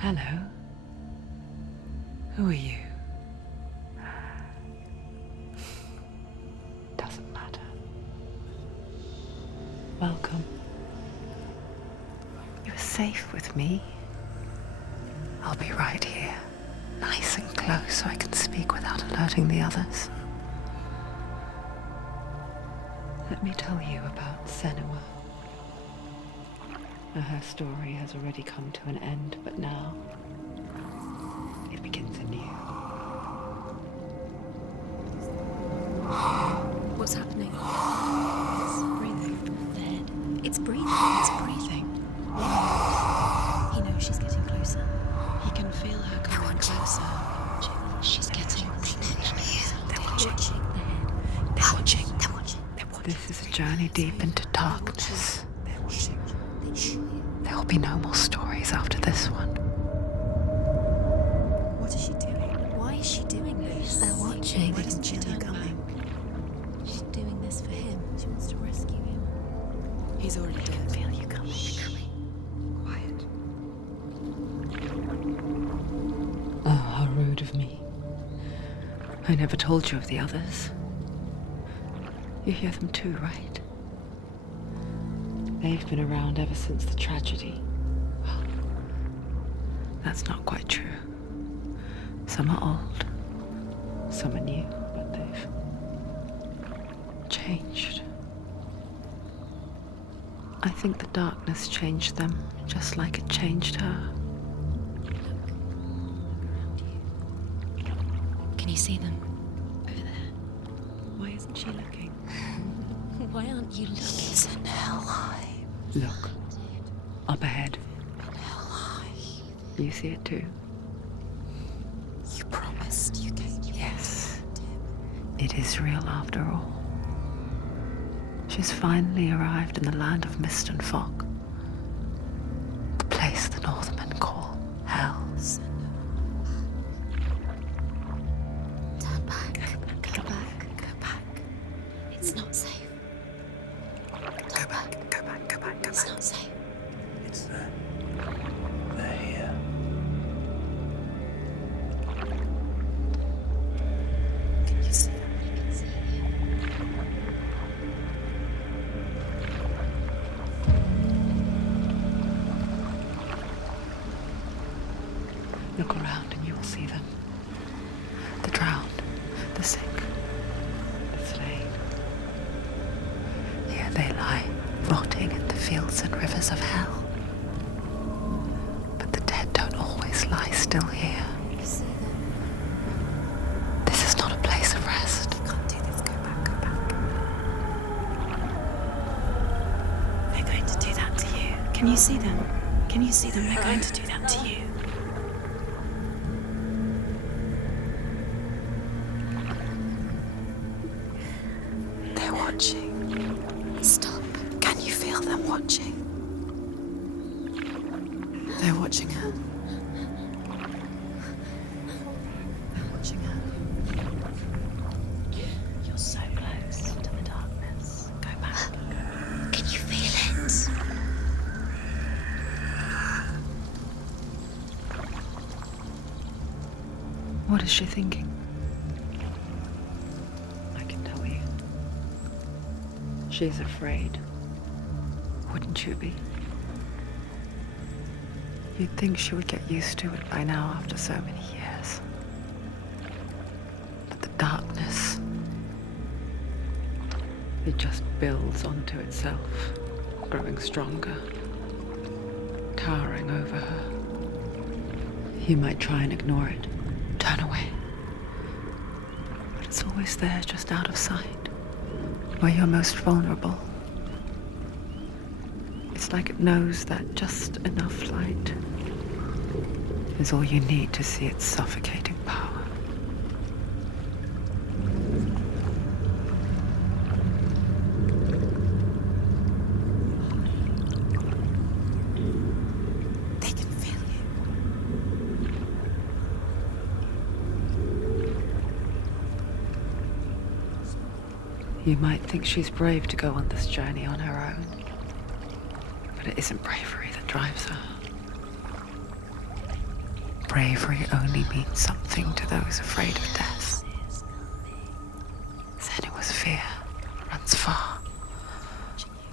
Hello. Who are you? Doesn't matter. Welcome. You're safe with me. I'll be right here, nice and close so I can speak without alerting the others. Let me tell you about Senua. Her story has already come to an end, but now it begins anew. What's happening? It's breathing. The head. It's breathing. It's breathing. Why? He knows she's getting closer. He can feel her coming closer. She's getting closer. They're watching. The head. They're watching. They're watching. They're watching. This is a journey deep into darkness. They're watching. There will be no more stories after this one. What is she doing? Why is she doing this? They're watching. Why doesn't she turn coming? She's doing this for him. She wants to rescue him. He's already dead. I can feel you coming. Quiet. Oh, how rude of me. I never told you of the others. You hear them too, right? They've been around ever since the tragedy. Well, that's not quite true. Some are old, some are new, but they've changed. I think the darkness changed them, just like it changed her. Can you see them? Over there. Why isn't she looking? Why aren't you looking? He's in hell. Look, up ahead. You see it too? You promised you gave you. Yes. It is real after all. She's finally arrived in the land of mist and fog. The place the Northmen call Hell. Turn back. Go back. Go back. It's not safe. Go back. It's not safe. It's there. They're here. Can you see them? I can see you. Look around and you will see them. The drowned, the sick, the slain. Here they lie, rotting in the fields and rivers of hell. But the dead don't always lie still here. You see them. This is not a place of rest. You can't do this. Go back. They're going to do that to you. Can you see them? Can you see them? They're going to do that to you. They're watching. Stop. Can you feel them watching? They're watching her. They're watching her. You're so close to the darkness. Go back. Can you feel it? What is she thinking? I can tell you. She's afraid. Wouldn't you be? You'd think she would get used to it by now after so many years. But the darkness, it just builds onto itself, growing stronger, towering over her. You might try and ignore it, turn away. But it's always there, just out of sight, where you're most vulnerable. It's like it knows that just enough light is all you need to see its suffocating power. They can feel you. You might think she's brave to go on this journey on her own, but it isn't bravery that drives her. bravery only means something to those afraid of death. Senua's fear runs far,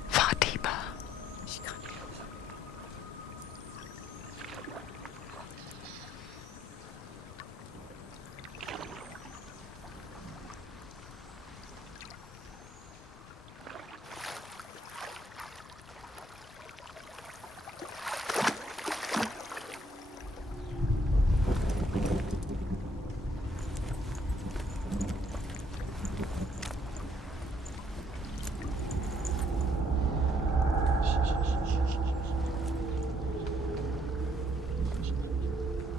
far deeper.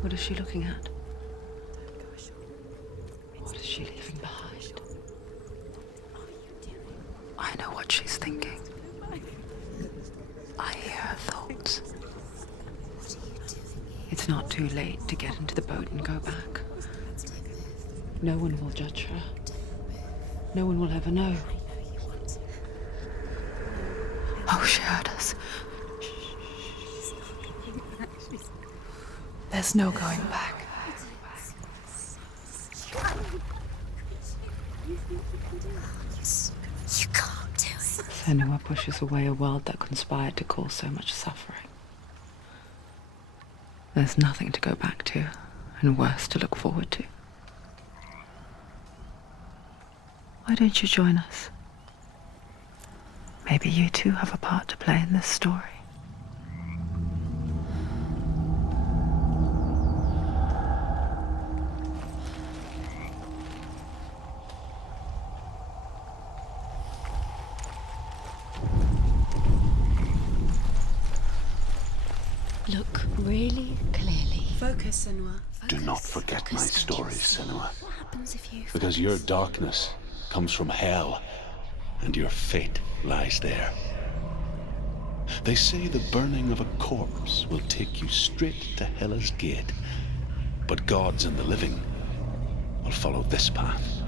What is she looking at? What is she leaving behind? I know what she's thinking. I hear her thoughts. It's not too late to get into the boat and go back. No one will judge her. No one will ever know. Oh, she heard us. There's no going back. You can't do it. Senua pushes away a world that conspired to cause so much suffering. There's nothing to go back to, and worse to look forward to. Why don't you join us? Maybe you too have a part to play in this story. Look really clearly. Focus, Senua. Do not forget my stories, Senua, What happens if you... because your darkness comes from hell, and your fate lies there. They say the burning of a corpse will take you straight to Hela's gate, but gods and the living will follow this path.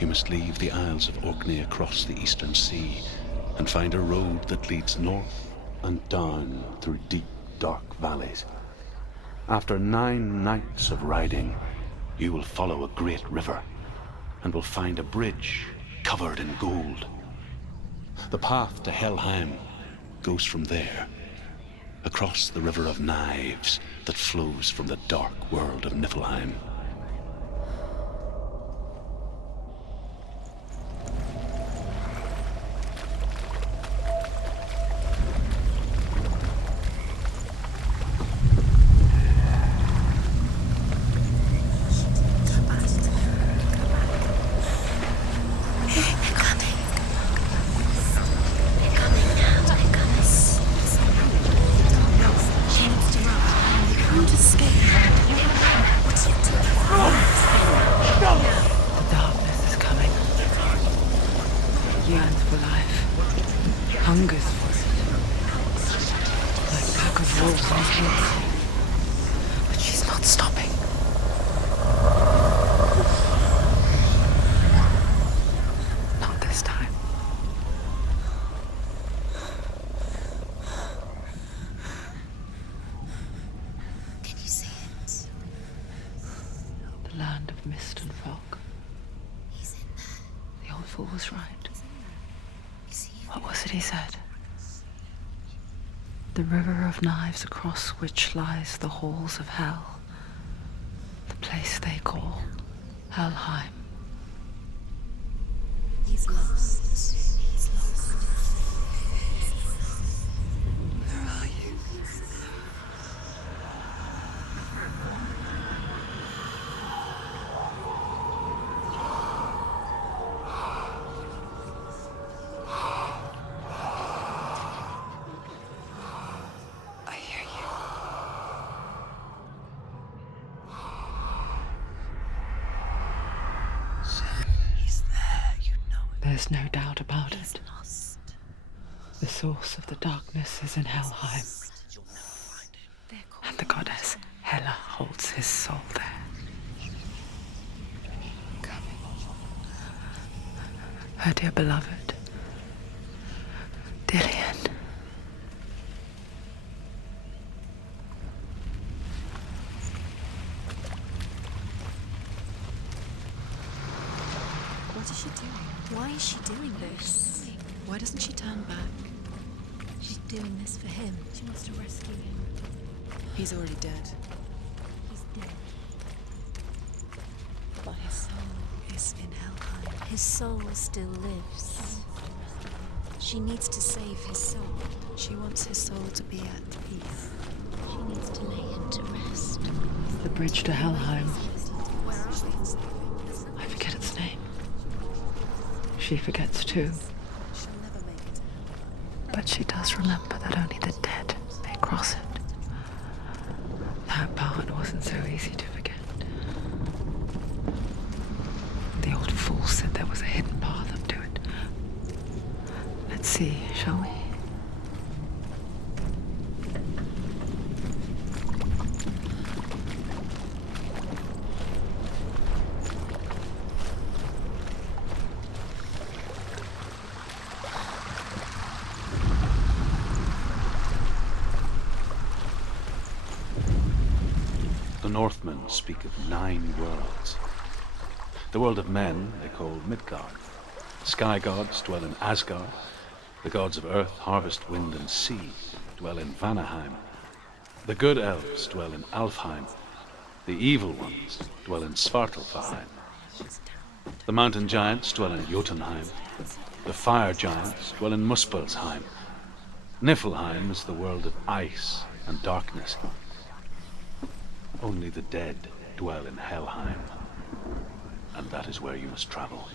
You must leave the Isles of Orkney across the eastern sea and find a road that leads north and down through deep, dark valleys. After 9 nights of riding, you will follow a great river and will find a bridge covered in gold. The path to Helheim goes from there, across the river of knives that flows from the dark world of Niflheim. The darkness is coming. It yearns for life. Hungers for it. Like a pack of wolves on hills. But she's not stopping. Not this time. Can you see it? The land of mist and fog. He's in there. The old fool was right. Is he? What was it he said? The river of knives across which lies the halls of hell. The place they call Helheim. He's lost. He's lost. Where are you? I hear you. He's there, you know it. There's no doubt about He's it. lost. The source of the darkness is in Helheim, and the goddess Hela holds his soul there. Her dear beloved, Dillian. Why is she doing this? Why doesn't she turn back? She's doing this for him. She wants to rescue him. He's already dead. He's dead. But his soul is in Helheim. His soul still lives. She needs to save his soul. She wants his soul to be at peace. She needs to lay him to rest. The bridge to Helheim. Where are we? I forget its name. She forgets too. She'll never make it. But she does remember that only the dead may cross it. That part wasn't so easy to forget. The old fool said there was a hidden path up to it. Let's see, shall we? The Northmen speak of 9 worlds. The world of men they call Midgard. Sky gods dwell in Asgard. The gods of earth, harvest, wind, and sea dwell in Vanaheim. The good elves dwell in Alfheim. The evil ones dwell in Svartalfheim. The mountain giants dwell in Jotunheim. The fire giants dwell in Muspelheim. Niflheim is the world of ice and darkness. Only the dead dwell in Helheim, and that is where you must travel.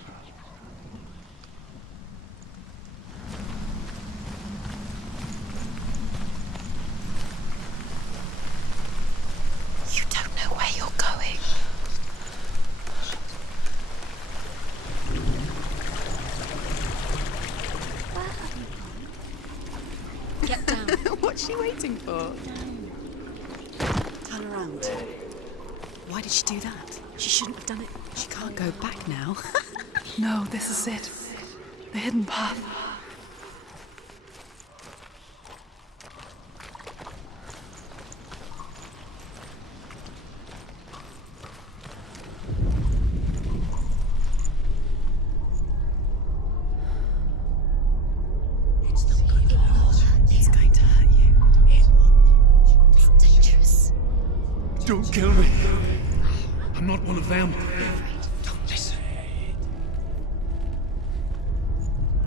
You don't know where you're going. Get down. What's she waiting for? Turn around. Why did she do that? She shouldn't have done it. She can't go back now. No, this is it. The hidden path. It's going to hurt you. It's dangerous. Don't kill me. I'm not one of them. Don't listen.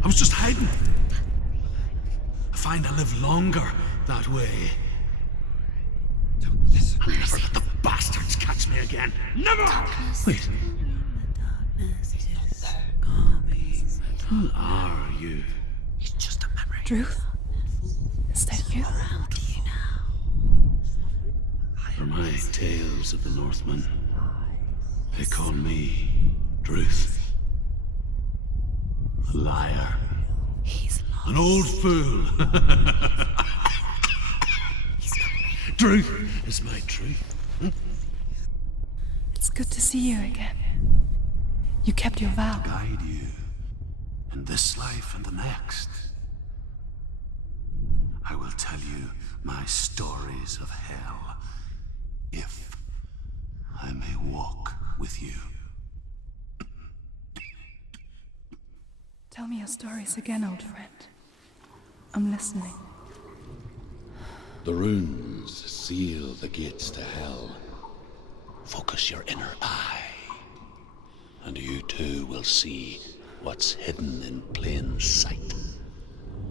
I was just hiding. I find I live longer that way. Don't listen. I'll never let the bastards catch me again. Never! Wait. Who are you? It's just a memory. Druth? Is that you? For my tales of the Northmen, they call me Druth. A liar. He's lost. An old fool. Truth is my truth. It's good to see you again. You kept your vow. Guide you in this life and the next. I will tell you my stories of hell, if I may walk with you. Tell me your stories again, old friend. I'm listening. The runes seal the gates to hell. Focus your inner eye, and you too will see what's hidden in plain sight.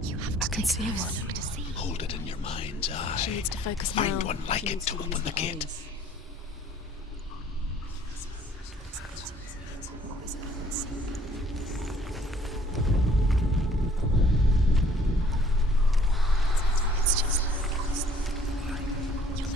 You have to can take see a close one. look to see. Hold it in your mind's eye. She needs to focus Find now. one like She it needs to use open the her gate. eyes. It's just you'll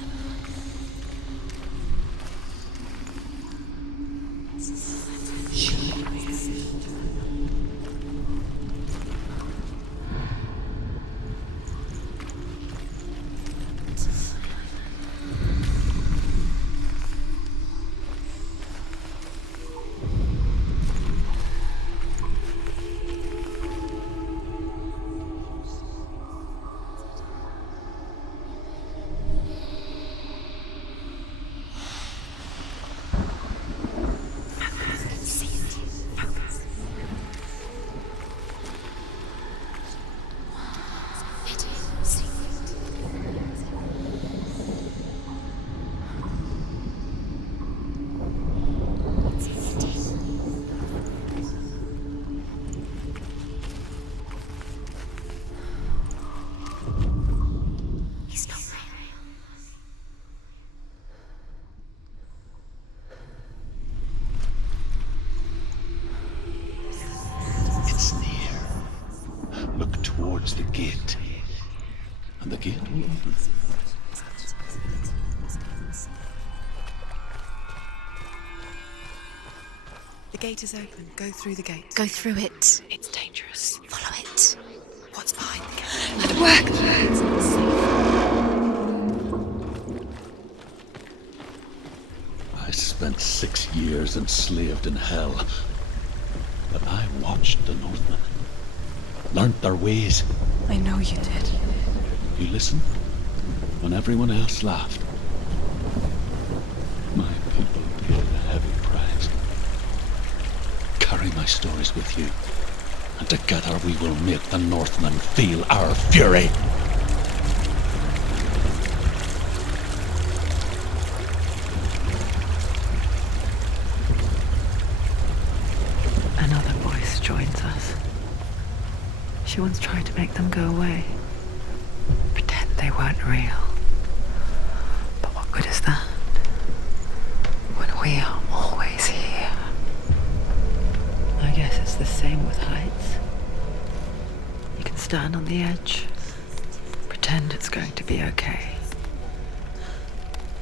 gate will open. The gate is open. Go through the gate. Go through it. It's dangerous. Follow it. What's behind the gate? Let it work. I spent 6 years enslaved in hell. But I watched the Northmen. Learnt their ways. I know you did. You listened when everyone else laughed. My people paid a heavy price. Carry my stories with you, and together we will make the Northmen feel our fury. Another voice joins us. She once tried to make them go away. Pretend they weren't real. But what good is that? When we are always here. I guess it's the same with heights. You can stand on the edge, pretend it's going to be okay.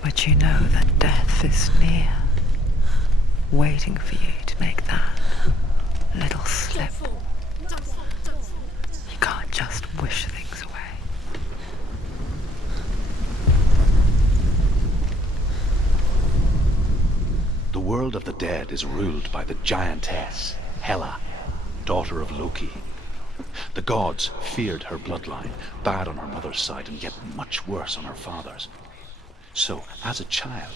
But you know that death is near, waiting for you to make that little slip. You can't just wish things away. The world of the dead is ruled by the giantess, Hela, daughter of Loki. The gods feared her bloodline, bad on her mother's side and yet much worse on her father's. So, as a child,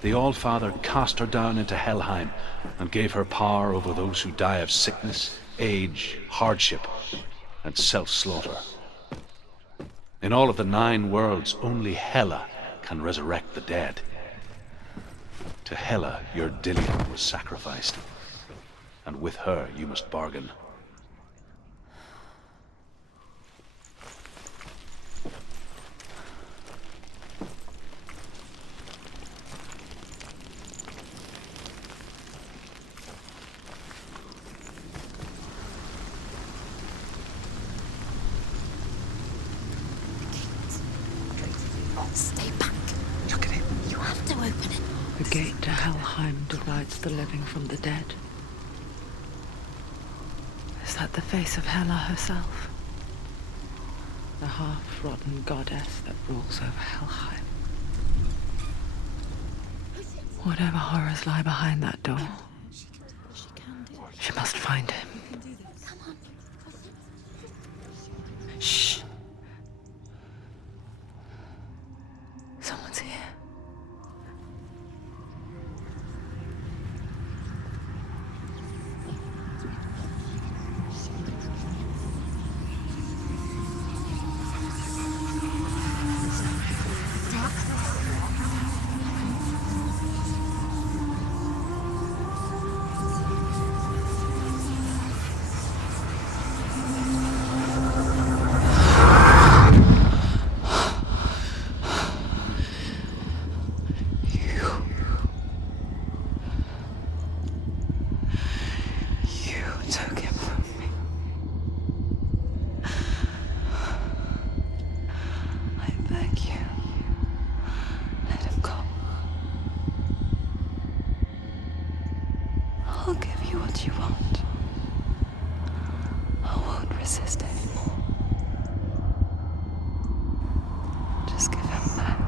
the All-Father cast her down into Helheim and gave her power over those who die of sickness, age, hardship, and self-slaughter. In all of the 9 worlds, only Hela can resurrect the dead. To Hela, your Dillion was sacrificed, and with her you must bargain. Stay back. Look at it. You have to open it. The gate to Helheim divides the living from the dead. Is that the face of Hela herself? The half-rotten goddess that rules over Helheim. Whatever horrors lie behind that door, she must find him. Shh. Someone's here. I'll give you what you want. I won't resist anymore. Just give him back.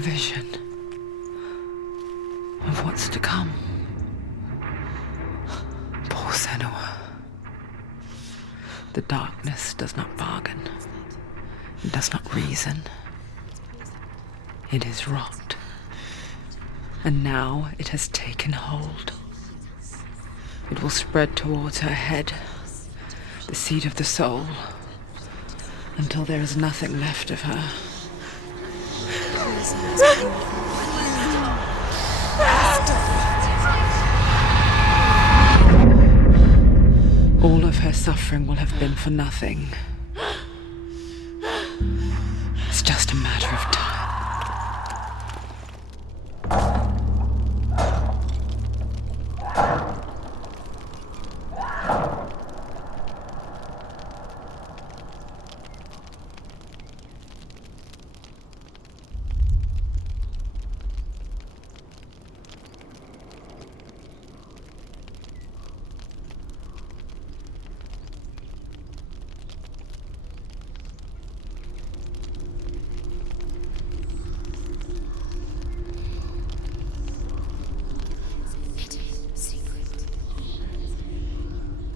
vision of what's to come. Poor Senua. The darkness does not bargain. It does not reason. It is rot. And now it has taken hold. It will spread towards her head, the seat of the soul, until there is nothing left of her. All of her suffering will have been for nothing. It's just a matter of time.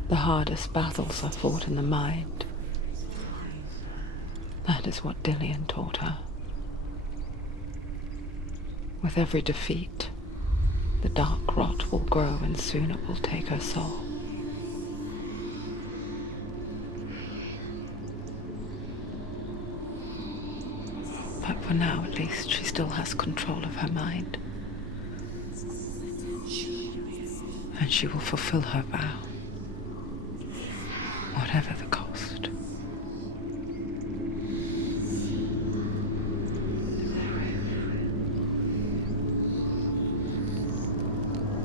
The hardest battles are fought in the mind. That is what Dillian taught her. With every defeat, the dark rot will grow and soon it will take her soul. But for now, at least, she still has control of her mind. And she will fulfill her vow. Whatever the cost.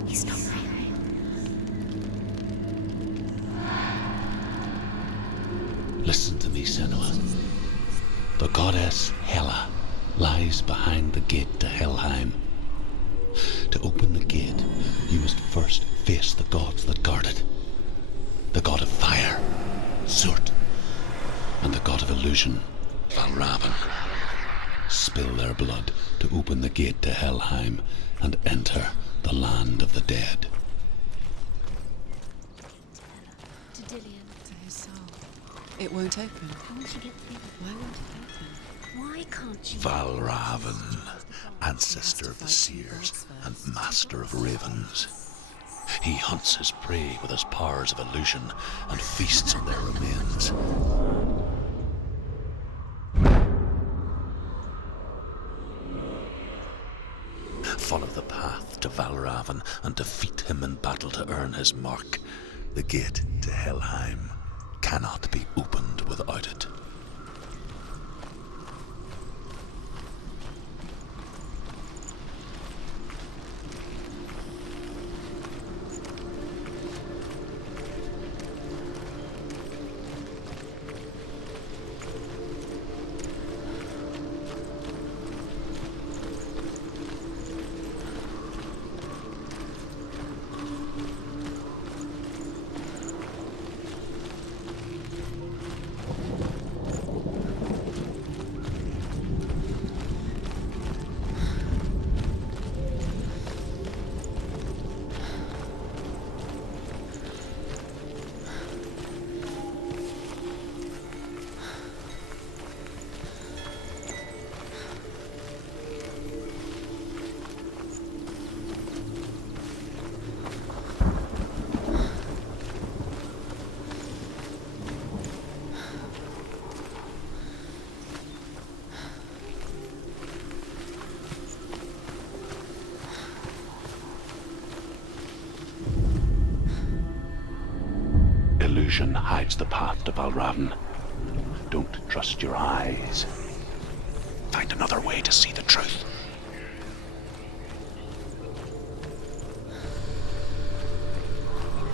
He's not right. Listen to me, Senua. The goddess Hela lies behind the gate to Helheim. To open the gate, you must first face the gods that guard it. The god of fire, Surt, and the god of illusion, Valravn. Spill their blood to open the gate to Helheim and enter the land of the dead. To Dillian. To his soul. It won't open. How will she get through? Why won't it open? Why can't she? Valravn, ancestor of the seers and master of ravens. He hunts his prey with his powers of illusion and feasts on their remains. Follow the path to Valravn and defeat him in battle to earn his mark. The gate to Helheim cannot be opened without it. Illusion hides the path to Valravn. Don't trust your eyes. Find another way to see the truth.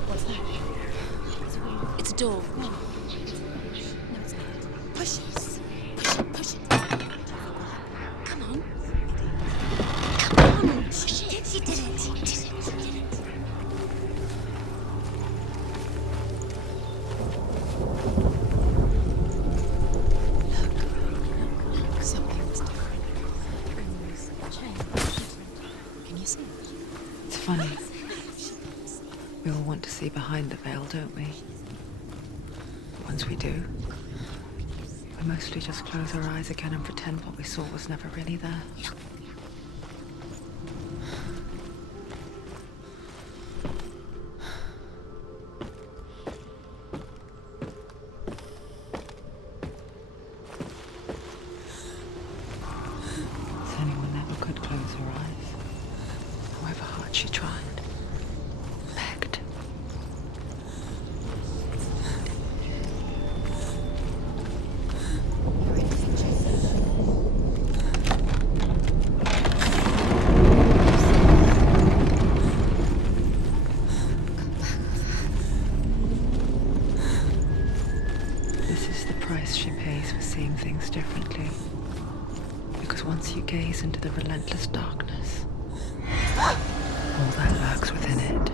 What's that? It's a door. No. No, it's not. Push it. Push it. Push it. Come on. Come on. Push it. You did it. You did it. You did it. Look, something's different. It's funny. We all want to see behind the veil, don't we? But once we do, we mostly just close our eyes again and pretend what we saw was never really there. Senua never could close her eyes, however hard she tried. Begged. This is the price she pays for seeing things differently. Because once you gaze into the relentless darkness, all that lurks within it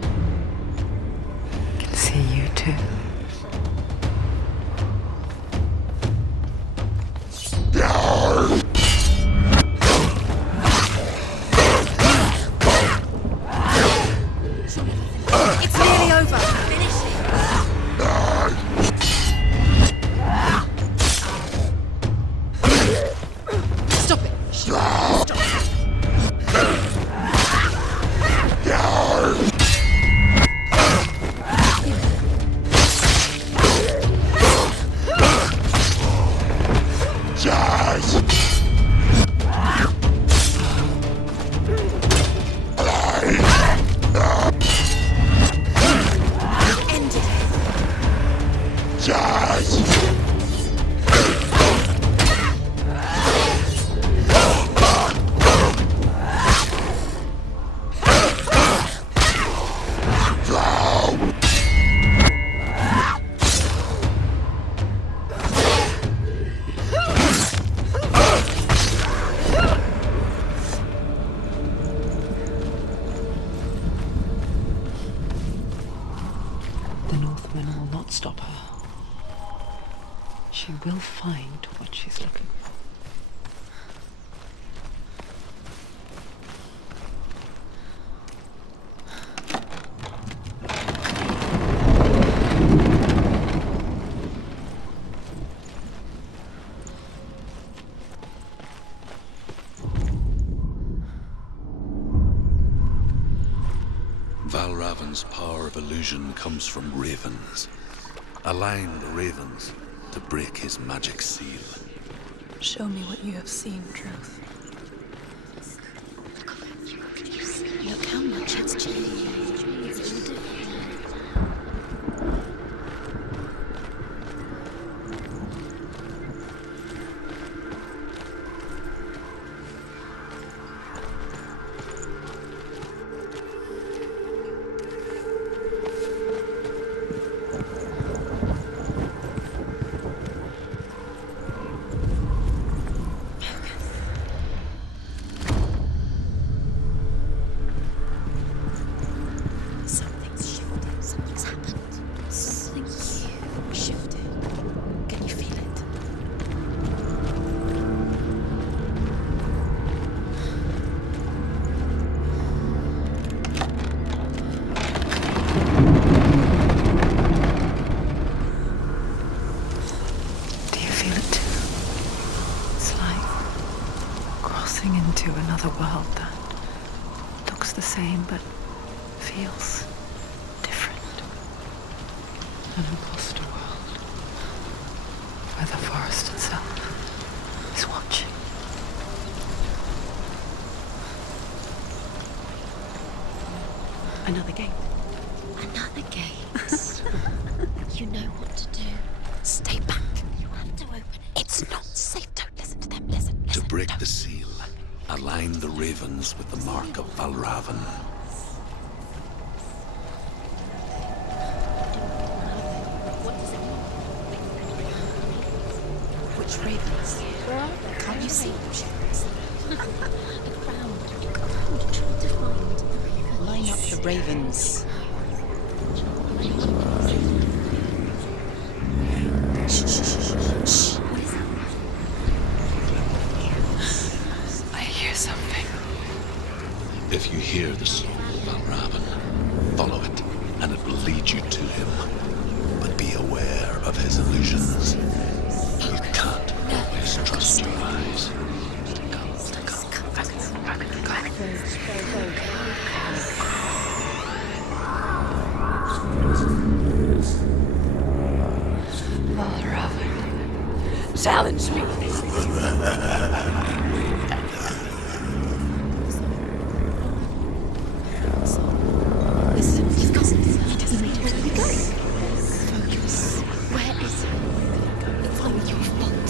can see you too. It's nearly over. Finish it. Stop it. Stop. End it. The Northman will not stop her. She will find what she's looking for. Valravan's power of illusion comes from ravens. Align the ravens to break his magic seal. Show me what you have seen, Truth. Look how much it's changed. It's all different. Something's shifted. Something's happened. Something huge shifted. Can you feel it? Do you feel it too? It's like crossing into another world that looks the same but feels different. An imposter world where the forest itself is watching. Another gate. Another gate. You know what to do. Stay back. You have to open it. It's not safe. Don't listen to them. Listen. To break the seal, align the ravens with the mark of Valravan. Which ravens? Can't you see them? The ground. Trying to find the ravens. Line up the ravens. Shh, shh, shh, shh. What is that? I hear something. If you hear the soul of Raven. Follow it, and it will lead you to him. But be aware of his illusions. You can't always trust your eyes. Silence me. Listen, you've got something. He doesn't need to. Where are we going? Focus. Where is he? It's all your fault.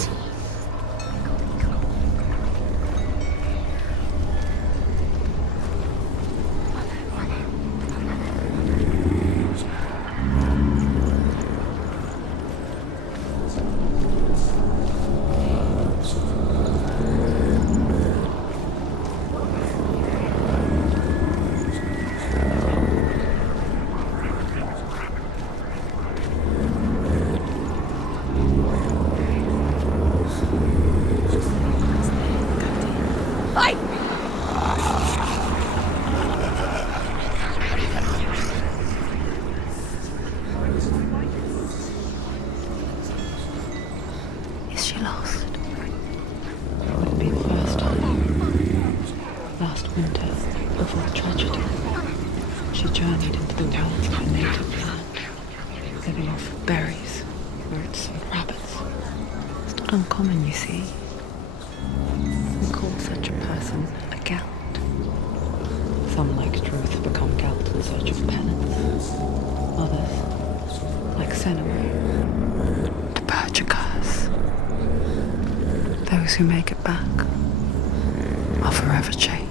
Is she lost? It would be the first time. Last winter, before the tragedy, she journeyed into the wilds of her native land, living off berries, roots, and rabbits. It's not uncommon, you see. We call such a person a Gelt. Some, like Truth, become Gelt in search of penance. Others, like Senua, to purge a curse. Those who make it back are forever changed.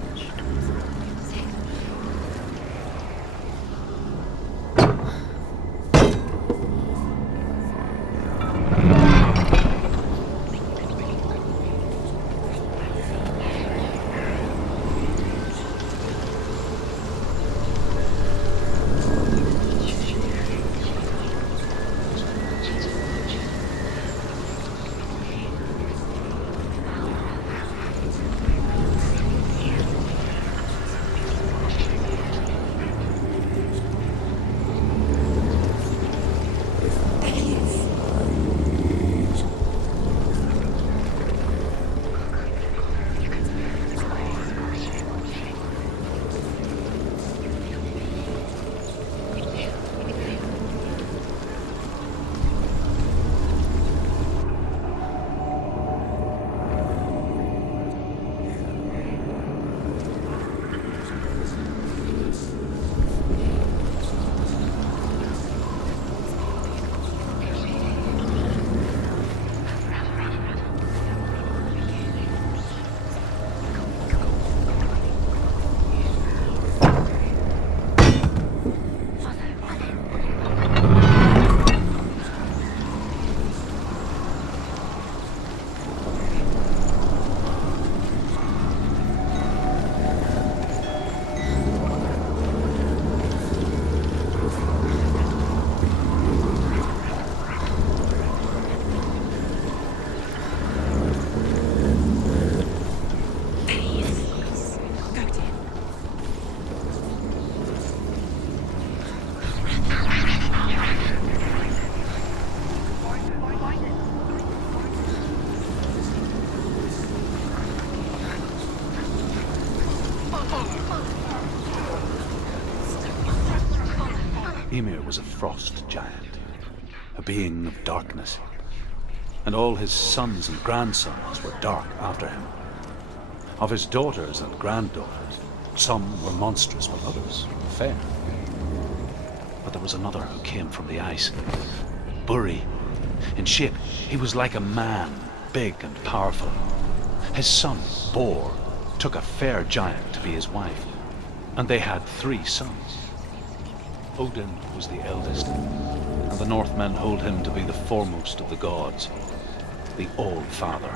Ymir was a frost giant, a being of darkness, and all his sons and grandsons were dark after him. Of his daughters and granddaughters, some were monstrous, while others fair. But there was another who came from the ice, Buri. In shape, he was like a man, big and powerful. His son, Bor, took a fair giant to be his wife, and they had 3 sons. Odin was the eldest, and the Northmen hold him to be the foremost of the gods, the All-Father.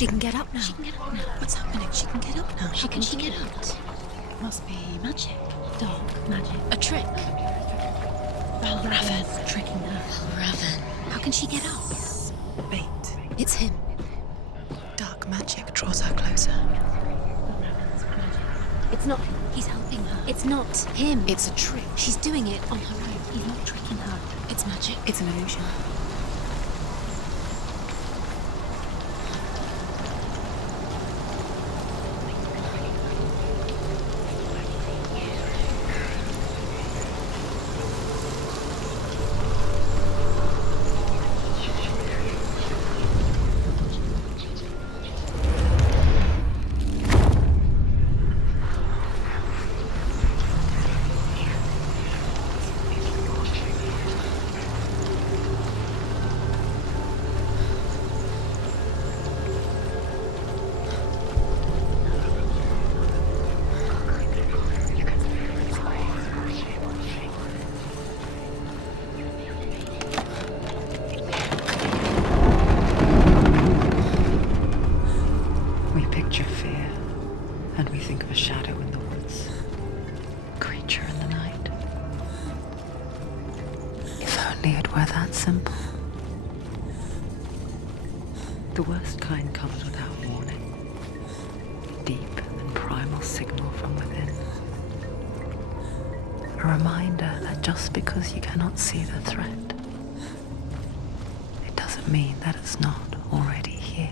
She can get up now. She can get up now. What's happening? She can get up now. How can she get up? Must be magic. Dark magic. A trick. Valravan tricking her. Raven. How can she get up? Bait. It's him. Dark magic draws her closer. It's not. He's helping her. It's not him. It's a trick. She's doing it on her own. He's not tricking her. It's magic. It's an illusion. We picture fear, and we think of a shadow in the woods, a creature in the night. If only it were that simple. The worst kind comes without warning. A deep and primal signal from within. A reminder that just because you cannot see the threat, it doesn't mean that it's not already here.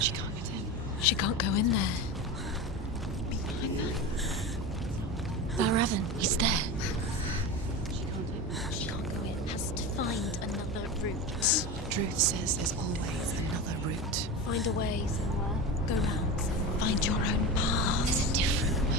She can't get in. She can't go in there. Behind her? Valravan, he's there. She can't go in. Has to find another route. Truth says there's always another route. Find a way somewhere. Go round somewhere. Find your own path. There's a different way.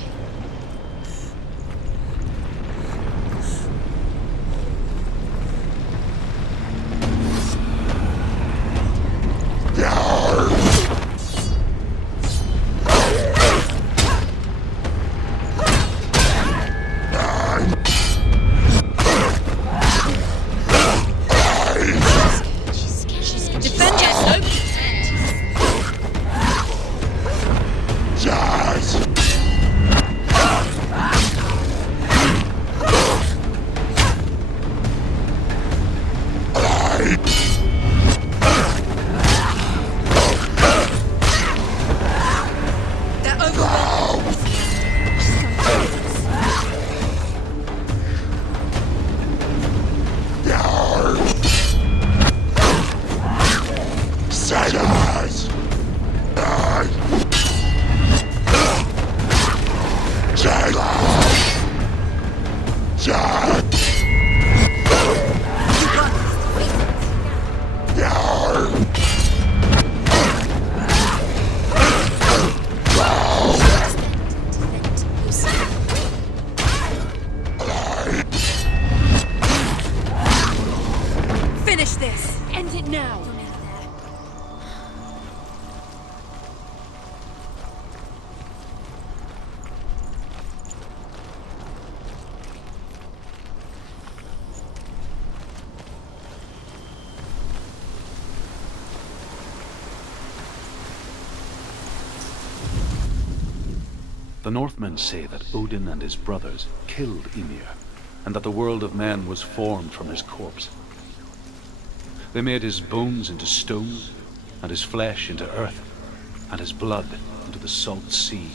Finish this! End it now. The Northmen say that Odin and his brothers killed Ymir, and that the world of men was formed from his corpse. They made his bones into stone, and his flesh into earth, and his blood into the salt sea.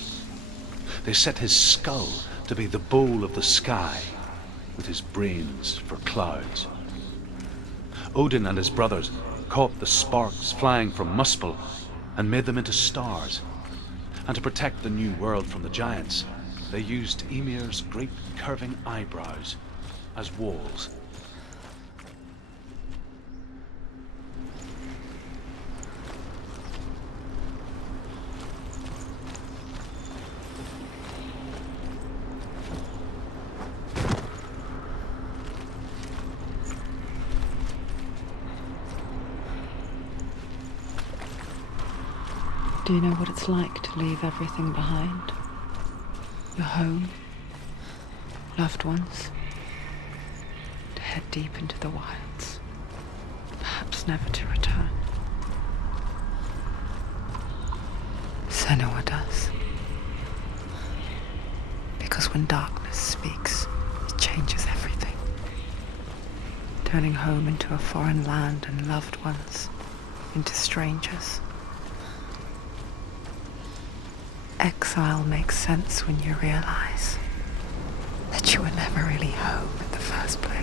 They set his skull to be the bowl of the sky, with his brains for clouds. Odin and his brothers caught the sparks flying from Muspel and made them into stars. And to protect the new world from the giants, they used Ymir's great curving eyebrows as walls. Do you know what it's like to leave everything behind? Your home, loved ones, to head deep into the wilds, perhaps never to return. Senua does. Because when darkness speaks, it changes everything, turning home into a foreign land and loved ones into strangers. Exile makes sense when you realize that you were never really home in the first place.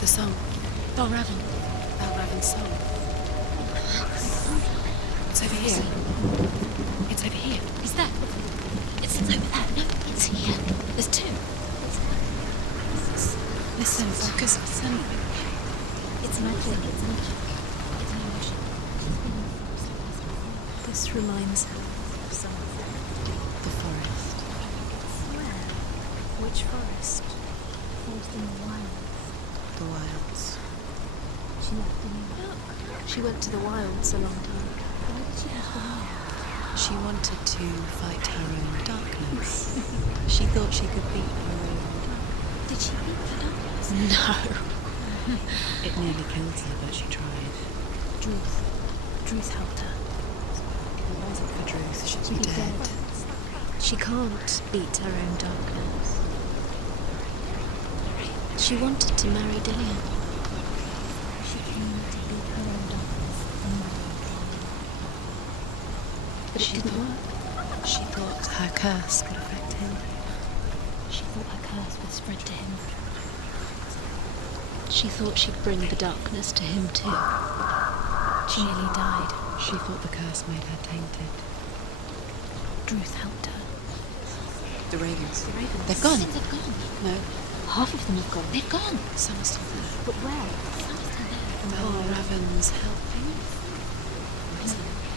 The song. Balraven's song. It's over here. It's over here. Is that? It's over there. No, it's here. There's two. Listen, focus. Listen. It's magic. It's magic. It's an emotion. This reminds her of something. The forest. Where? Which forest? Forest in the wild. The wilds. She left the New York. She went to the wilds a long time ago. Why did she have to know? She wanted to fight her own darkness. She thought she could beat her own. Did she beat the darkness? No. It nearly killed her, but she tried. Druth helped her. If it wasn't for Druth, she'd be dead. She can't beat her own darkness. She wanted to marry Dillian. She came to beat her own darkness and marry Dillian. But it didn't work. She thought her curse could affect him. She thought her curse would spread to him. She thought she'd bring the darkness to him too. She nearly died. She thought the curse made her tainted. Druth helped her. The ravens. The ravens. They've gone. They've gone. No, Half of them have gone. They've gone. some are still there. But where? Some are still there. Balraven's helping.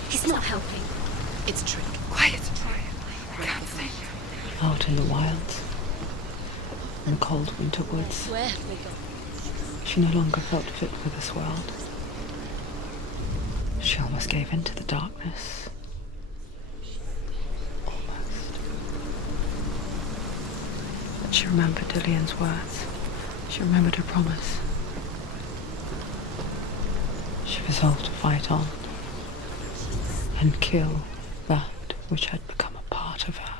He's not helping. It's a trick. Quiet! I can't think. Out in the wilds, in cold winter woods, Where have they gone? she no longer felt fit for this world. She almost gave in to the darkness. Almost. But she remembered Dillian's words. She remembered her promise. She resolved to fight on and kill that which had become a part of her.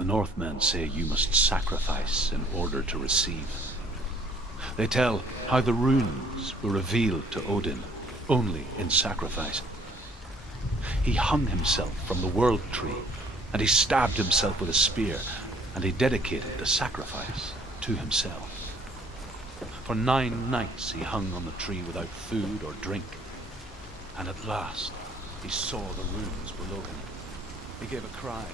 The Northmen say you must sacrifice in order to receive. They tell how the runes were revealed to Odin only in sacrifice. He hung himself from the world tree, and he stabbed himself with a spear, and he dedicated the sacrifice to himself. For 9 nights he hung on the tree without food or drink, and at last he saw the runes below him. He gave a cry,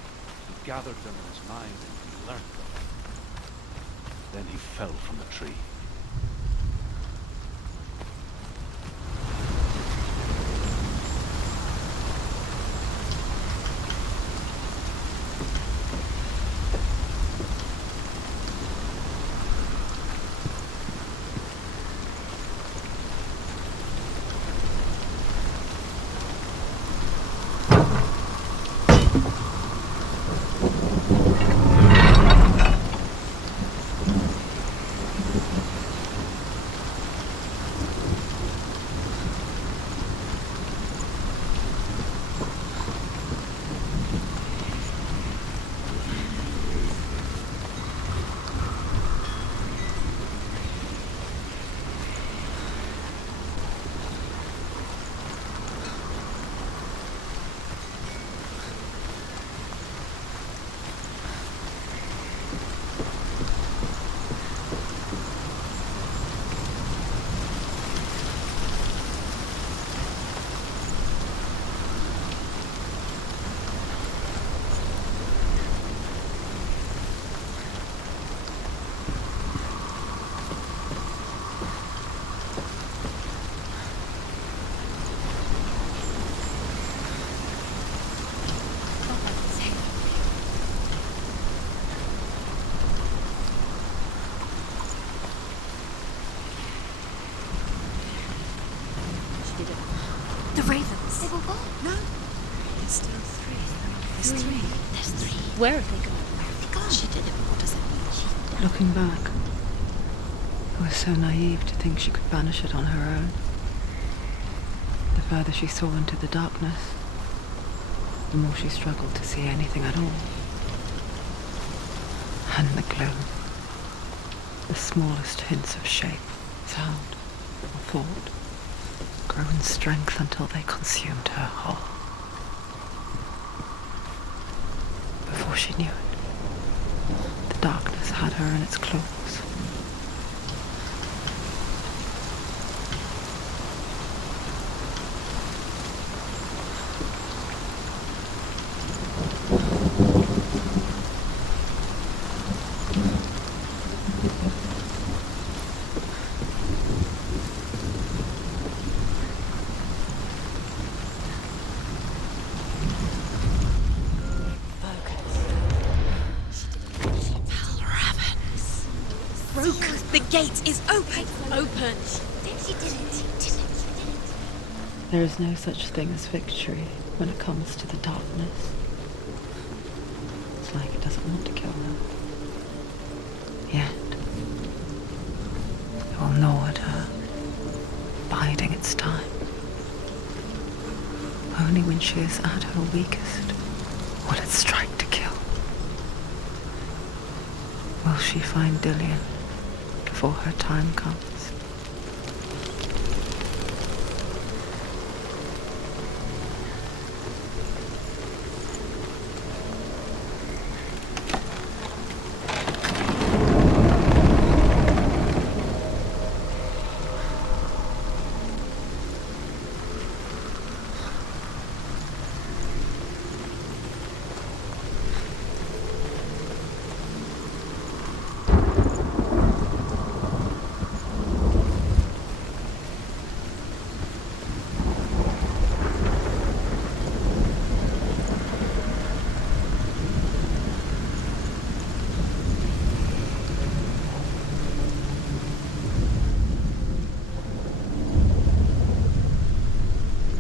and gathered them in his mind, and he learnt them. Then he fell from the tree. The ravens. They were gone. No. There's still 3. There's 3. There's 3. Where have they gone? Where have they gone? She did it. What does it mean? She did it. Looking back, I was so naive to think she could banish it on her own. The further she saw into the darkness, the more she struggled to see anything at all. And the gloom, the smallest hints of shape, sound, or thought, grew in strength until they consumed her whole. Before she knew it, the darkness had her in its claws. The gate is open. Open. She did it. There is no such thing as victory when it comes to the darkness. It's like it doesn't want to kill her. Yet, it will gnaw at her, biding its time. Only when she is at her weakest will it strike to kill. Will she find Dillian before her time comes?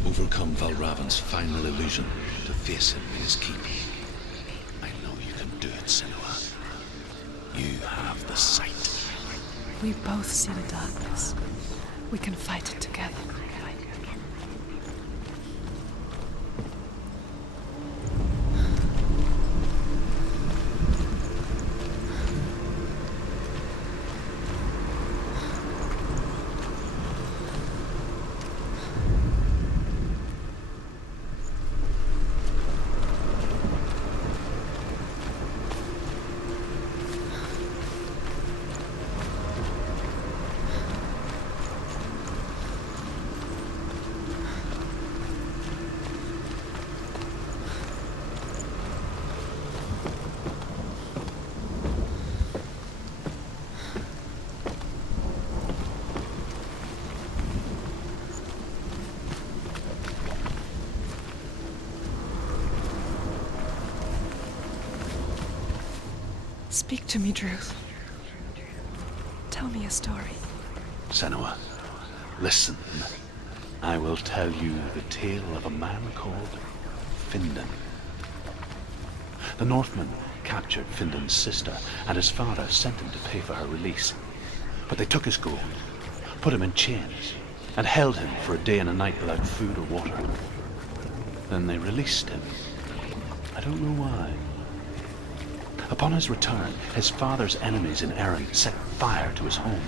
Overcome Valravan's final illusion to face him in his keep. I know you can do it, Senua. You have the sight. We both see the darkness. We can fight it together. Speak to me, Druth. Tell me a story. Senua, listen. I will tell you the tale of a man called Findan. The Northmen captured Findan's sister, and his father sent him to pay for her release. But they took his gold, put him in chains, and held him for a day and a night without food or water. Then they released him. I don't know why. Upon his return, his father's enemies in Erin set fire to his home.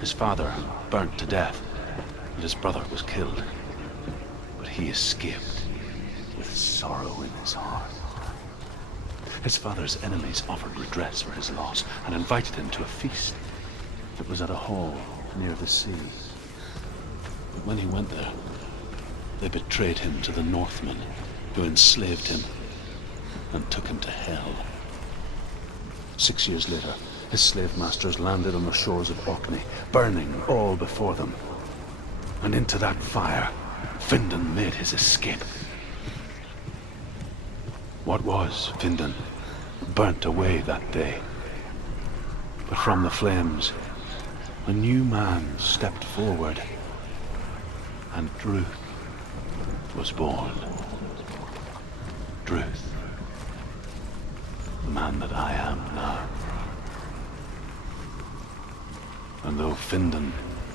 His father burnt to death, and his brother was killed. But he escaped with sorrow in his heart. His father's enemies offered redress for his loss and invited him to a feast. It was at a hall near the sea. But when he went there, they betrayed him to the Northmen, who enslaved him and took him to hell. 6 years later, his slave masters landed on the shores of Orkney, burning all before them. And into that fire, Findan made his escape. What was Findan burnt away that day. But from the flames, a new man stepped forward, and Druth was born. Druth, the man that I am now. And though Findan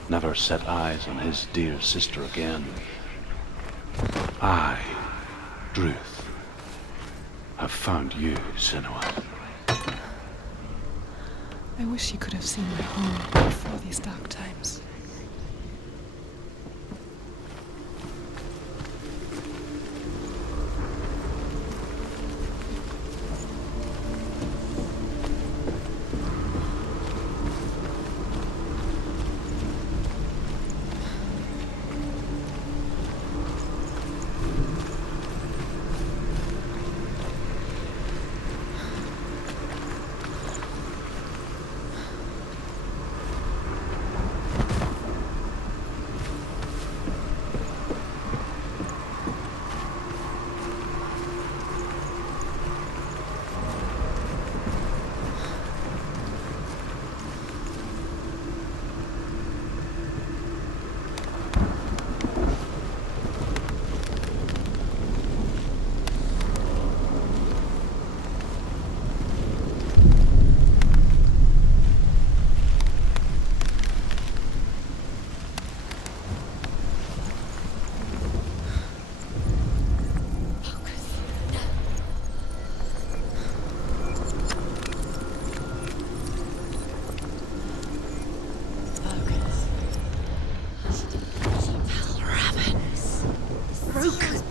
never set eyes on his dear sister again, I, Druth, have found you, Senua. I wish you could have seen my home before these dark times.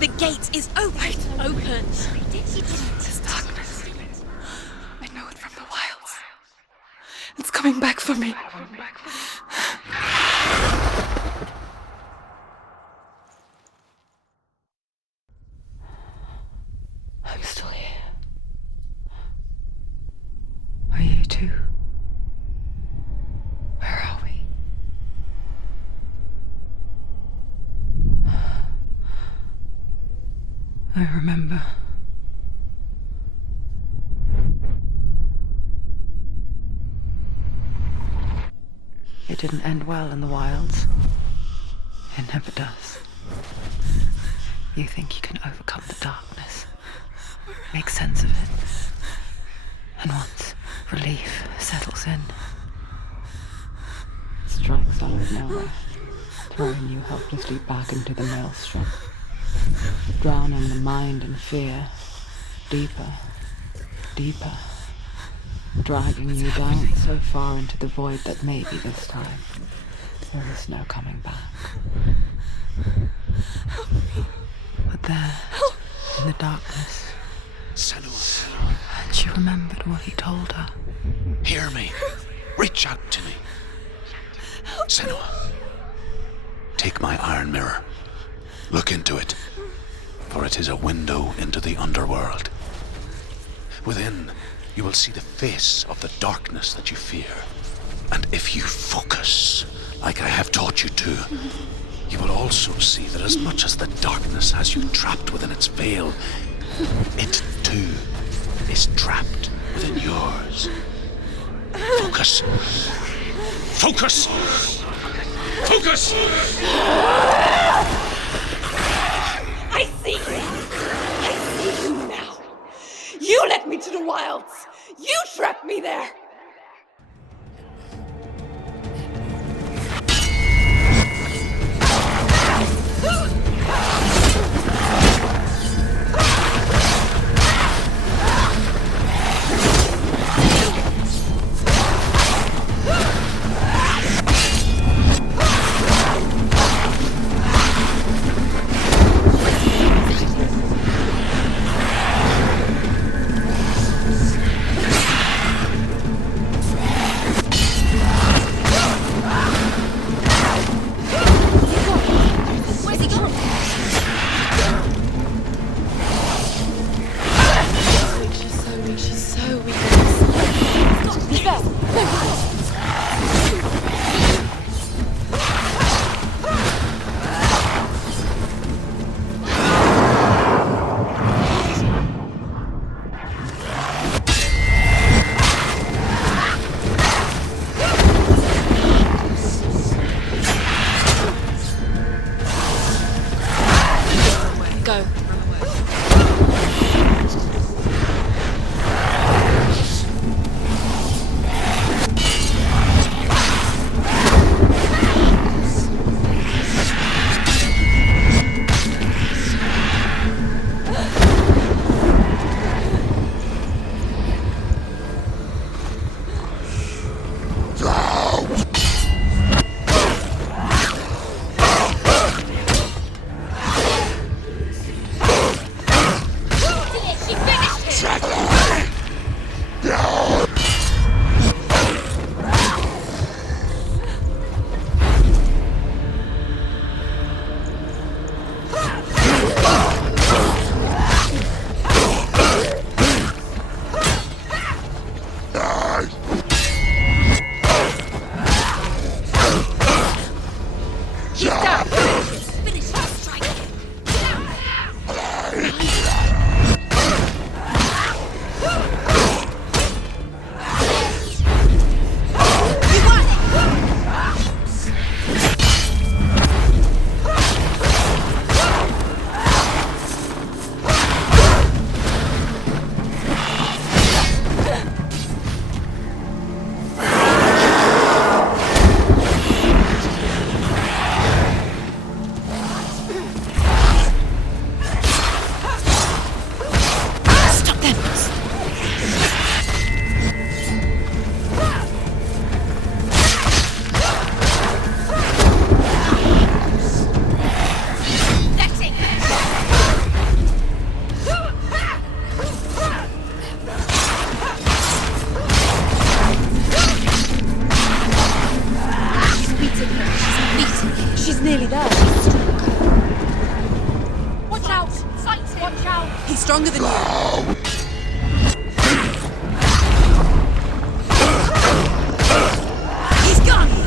The gate is open! Open! This darkness. I know it from the wilds. It's coming back for me. I'm still here. Are you too? Where are we? I remember. It didn't end well in the wilds. It never does. You think you can overcome the darkness, make sense of it, and once relief settles in, it strikes out of nowhere, throwing you helplessly back into the maelstrom, drowning the mind in fear, deeper, deeper, dragging you down so far into the void that maybe this time there is no coming back. But there, in the darkness, Senua, and she remembered what he told her. hear me. Reach out to me. Senua, take my iron mirror. Look into it, for it is a window into the underworld. Within, you will see the face of the darkness that you fear. And if you focus, like I have taught you to, you will also see that as much as the darkness has you trapped within its veil, it too is trapped within yours. Focus. Focus! Focus! I see you! I see you now! You led me to the wilds! You trapped me there! nearly there. Watch out! Fight him! Watch out! He's stronger than you. He's gone!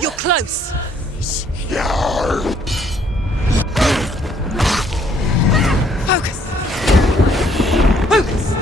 You're close. Focus. Focus.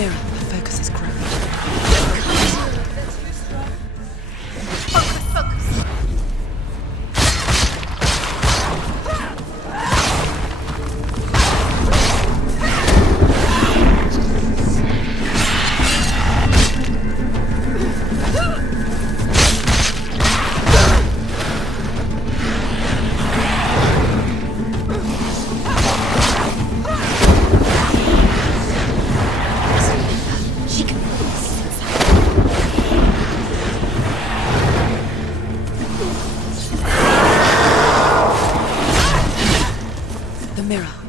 mirror, her focus is cracked.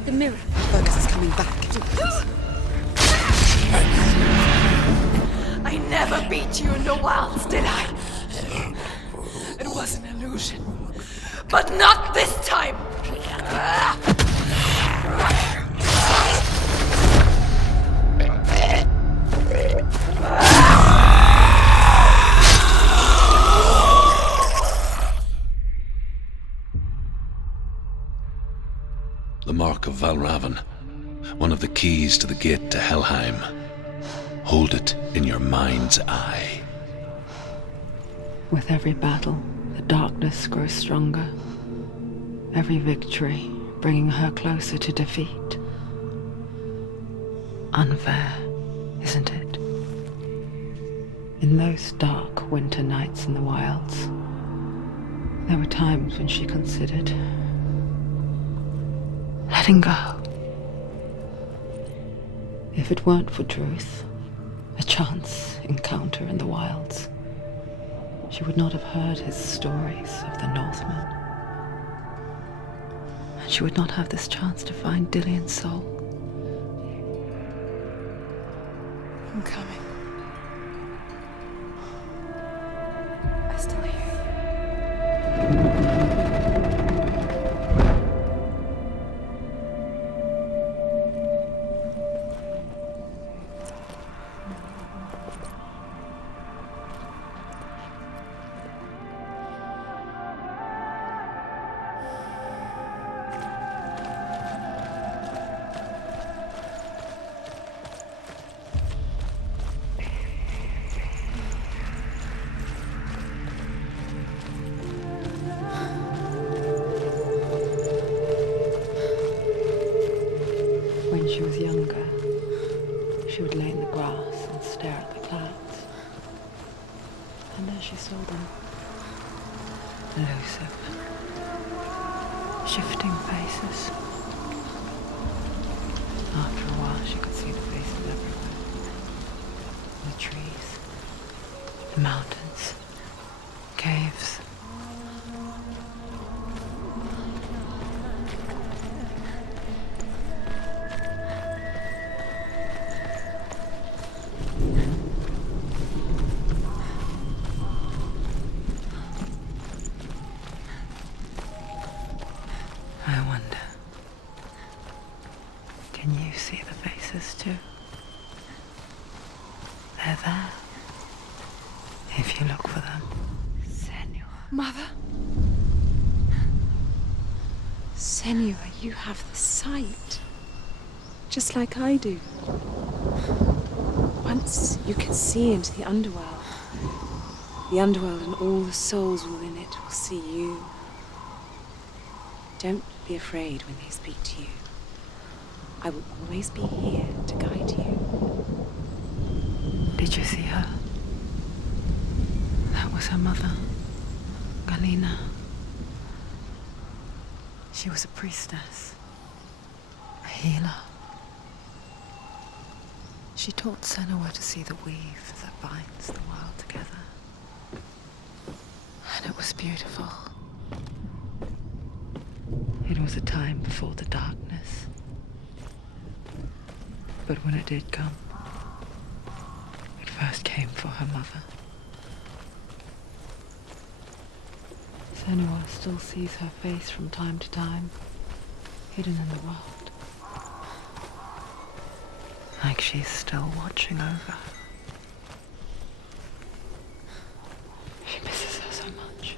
The mirror. Focus is coming back. I never beat you in the wilds, did I? It was an illusion. But not this time! The Mark of Valravan, one of the keys to the gate to Helheim. Hold it in your mind's eye. With every battle, the darkness grows stronger. Every victory bringing her closer to defeat. Unfair, isn't it? In those dark winter nights in the wilds, there were times when she considered letting go. If it weren't for Druth, a chance encounter in the wilds, she would not have heard his stories of the Northmen. And she would not have this chance to find Dillion's soul. I'm coming. I still hear you. When she was younger, she would lay in the grass and stare at the clouds. And as she saw them, elusive, shifting faces. After a while, she could see the faces everywhere. The trees, the mountains, caves. I wonder, can you see the faces too? They're there, if you look for them. Senua. Mother? Senua, you have the sight. Just like I do. Once you can see into the underworld. The underworld and all the souls within it will see you. Don't be afraid when they speak to you. I will always be here to guide you. Did you see her? That was her mother, Galina. She was a priestess, a healer. She taught Senua to see the weave that binds the world together. And it was beautiful. It was a time before the darkness. But when it did come, it first came for her mother. Senua still sees her face from time to time, hidden in the world. Like she's still watching over her. She misses her so much.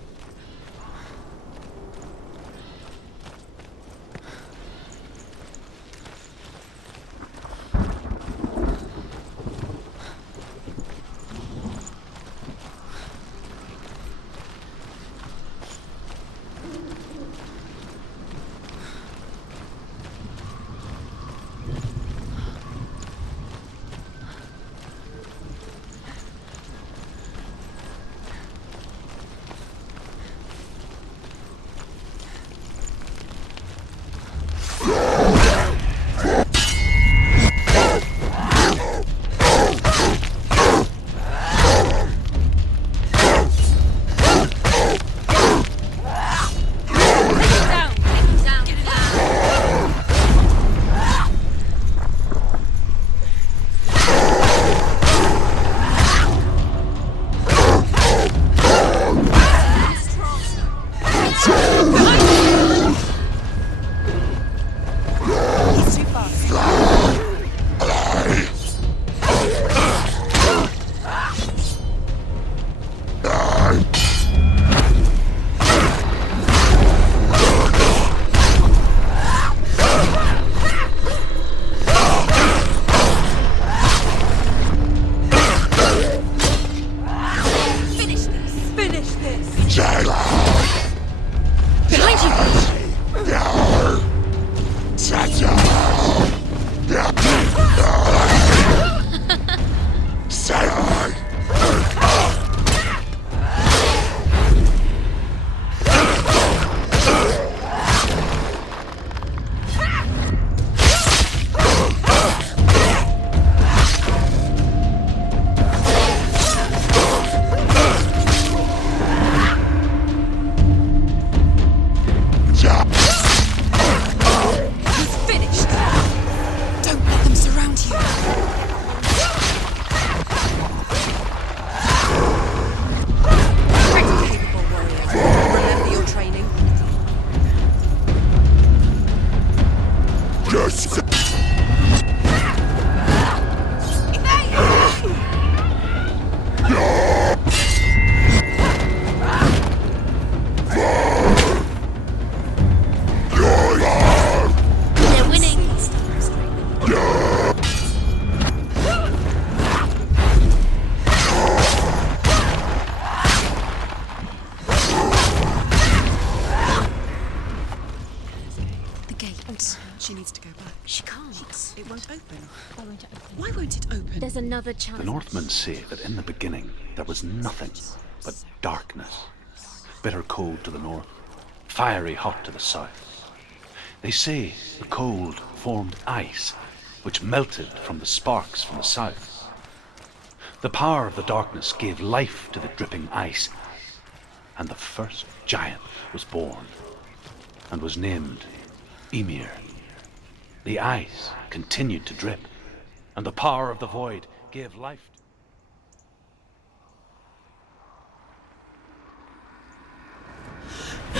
They're winning. The gate. She needs to go back. She can't. It won't open. Why won't it open? Why won't it open? There's another chance. The Northmen say that in the beginning there was nothing but darkness. Bitter cold to the north, fiery hot to the south. They say the cold formed ice, which melted from the sparks from the south. The power of the darkness gave life to the dripping ice, and the first giant was born, and was named Ymir. The ice continued to drip, and the power of the void gave life. The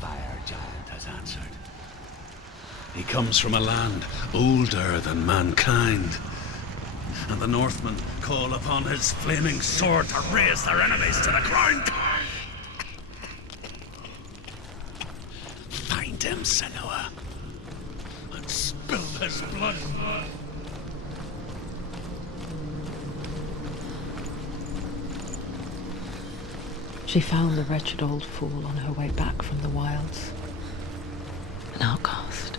fire giant has answered. He comes from a land older than mankind, and the Northmen call upon his flaming sword to raise their enemies to the ground. Find him, Senua, and spill his blood. She found the wretched old fool on her way back from the wilds. An outcast.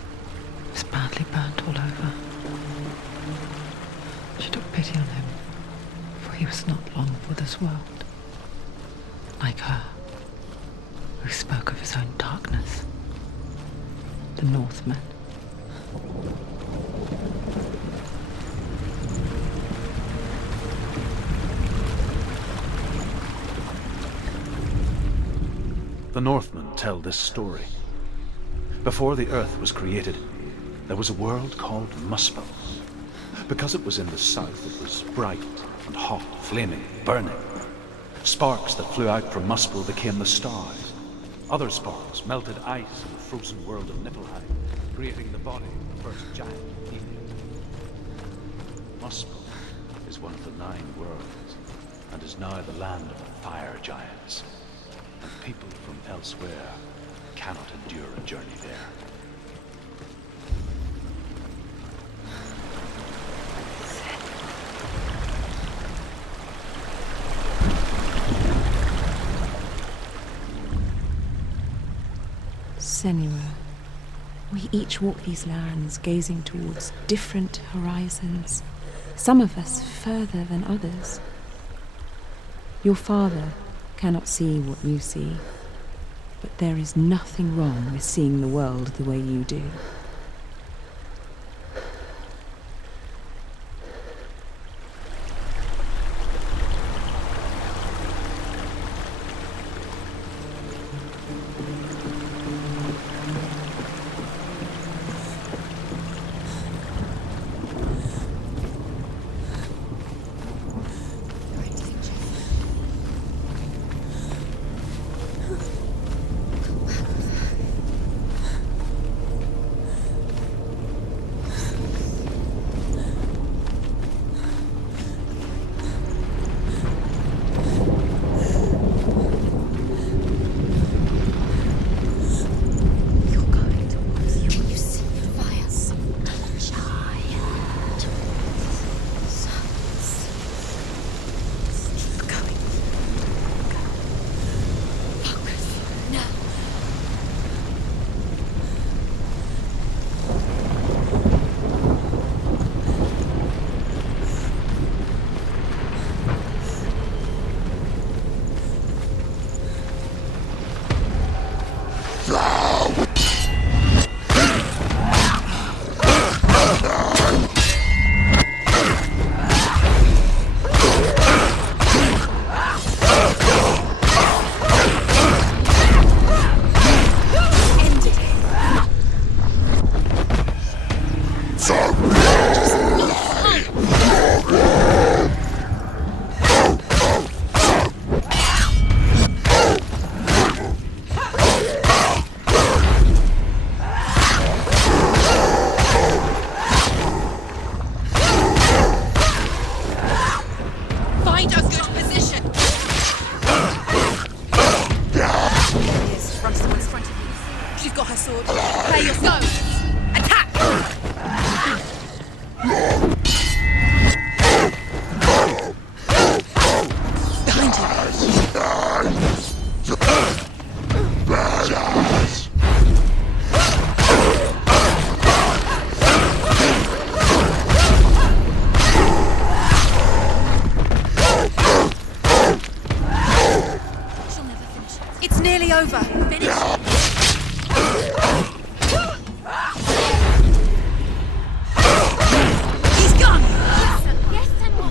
He was badly burnt all over. She took pity on him, for he was not long for this world. Like her, who spoke of his own darkness. The Northmen. The Northmen tell this story. Before the earth was created, there was a world called Muspel. Because it was in the south, it was bright and hot, flaming, burning. Sparks that flew out from Muspel became the stars. Other sparks melted ice in the frozen world of Niflheim, creating the body of the first giant, Ymir. Muspel is one of the 9 worlds, and is now the land of the fire giants. And people from elsewhere cannot endure a journey there. Senua, we each walk these lands gazing towards different horizons, some of us further than others. Your father cannot see what you see, but there is nothing wrong with seeing the world the way you do. She's got her sword. Play your sword. Attack! Behind you. She'll never finish it. It's nearly over. Finish it. He's gone! Yes, Senua.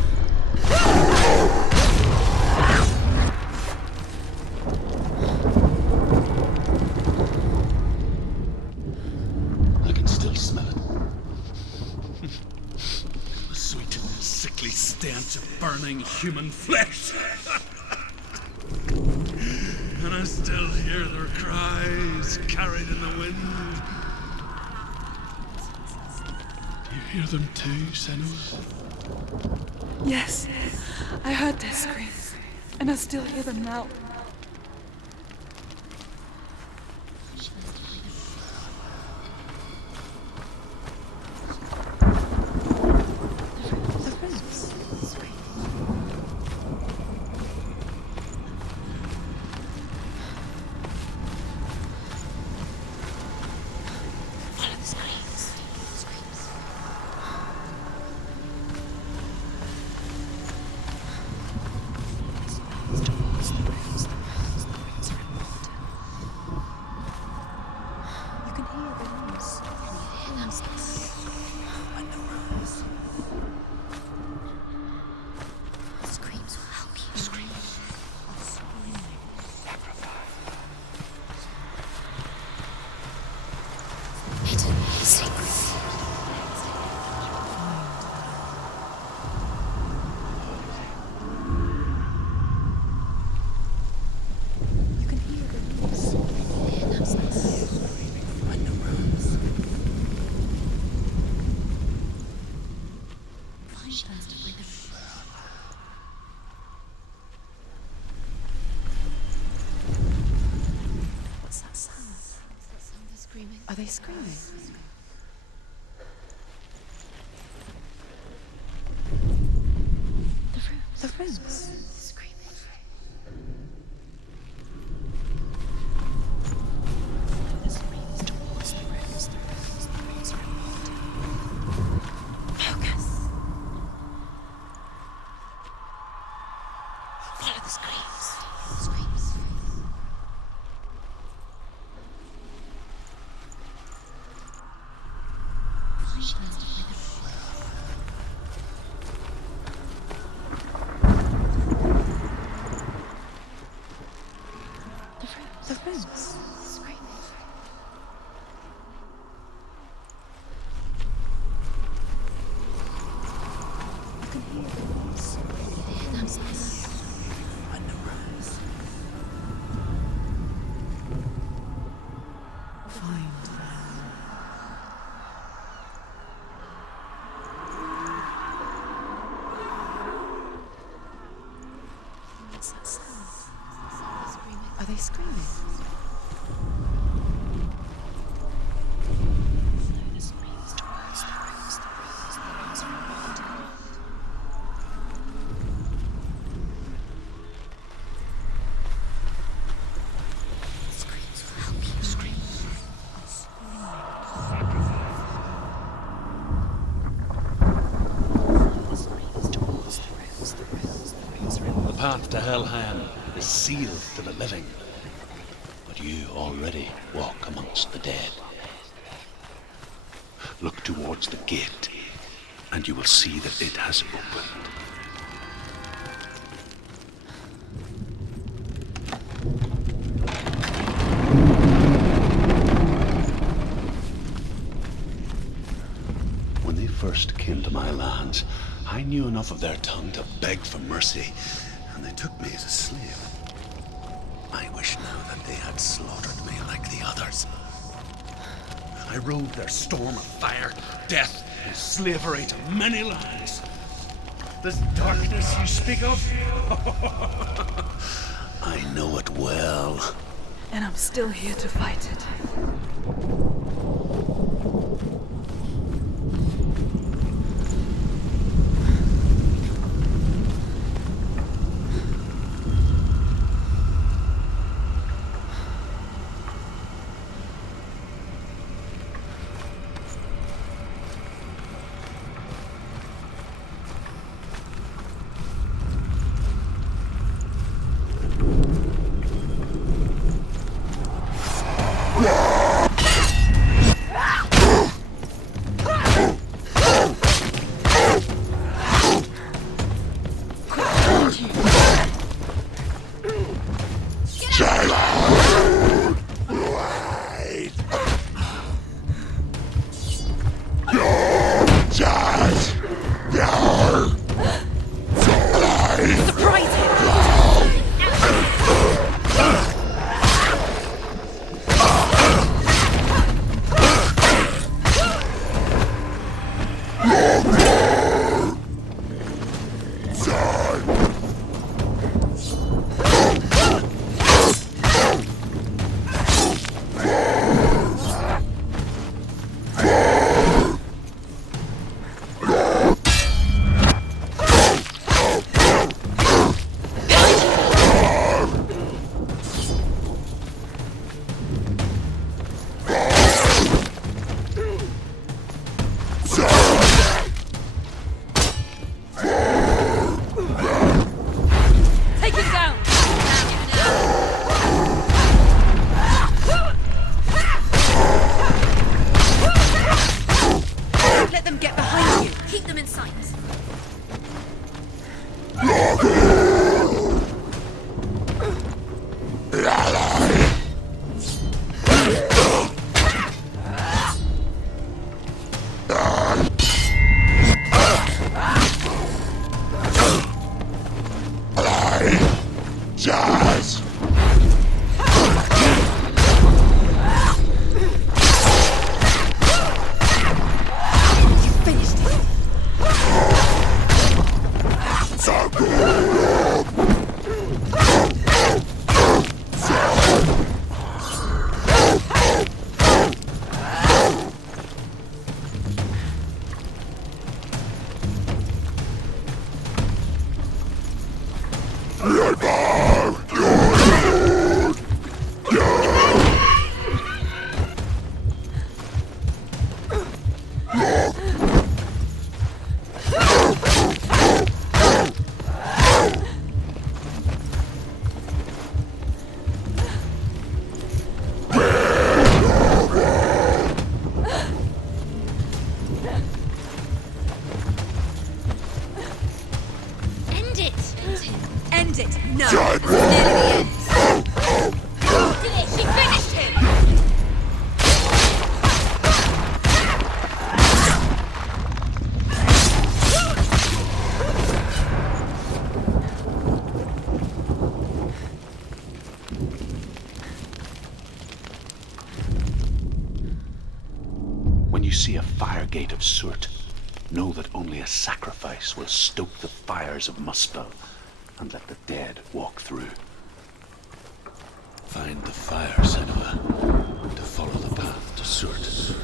I can still smell it. The sweet, sickly stench of burning human flesh. And I still hear their cries carried in the wind. You hear them too, Senua? Yes, I heard their screams, and I still hear them now. Follow the screams. Screams. Towards the rooms. The rooms are in water. You can hear the rooms. Can you hear them? And the rooms. The screams will help you. Screams. Hidden secrets. You can hear the rooms. Hear them screaming the rooms. Find them to find the rooms. What's that sound? Is that somebody screaming? Are they screaming? The rooms. The rooms. Screaming. The screams towards the rooms. The rooms are in water. Focus. Follow the screams. Screams. Find them to find the rooms. The rooms. Screaming. You can hear the rooms. Hear them And the rooms. Find them. What's that sound? Screaming. Are they screaming? Follow the screams towards the rooms. The rooms are in water. Screams will help you. Screams. Follow the screams towards the rooms. The rooms are in water. The path to Helheim is sealed to the living. But you already walk amongst the dead. Look towards the gate, and you will see that it has opened. When they first came to my lands, I knew enough of their tongue to beg for mercy, and they took me as a slave. I wish now that they had slaughtered me like the others. I rode their storm of fire, death, and slavery to many lands. This darkness you speak of, I know it well. And I'm still here to fight it. When you see a fire gate of soot, know that only a sacrifice will stoke the fires of Muspel and let the dead walk through. Find the fire, Senua, to follow the path to Surt.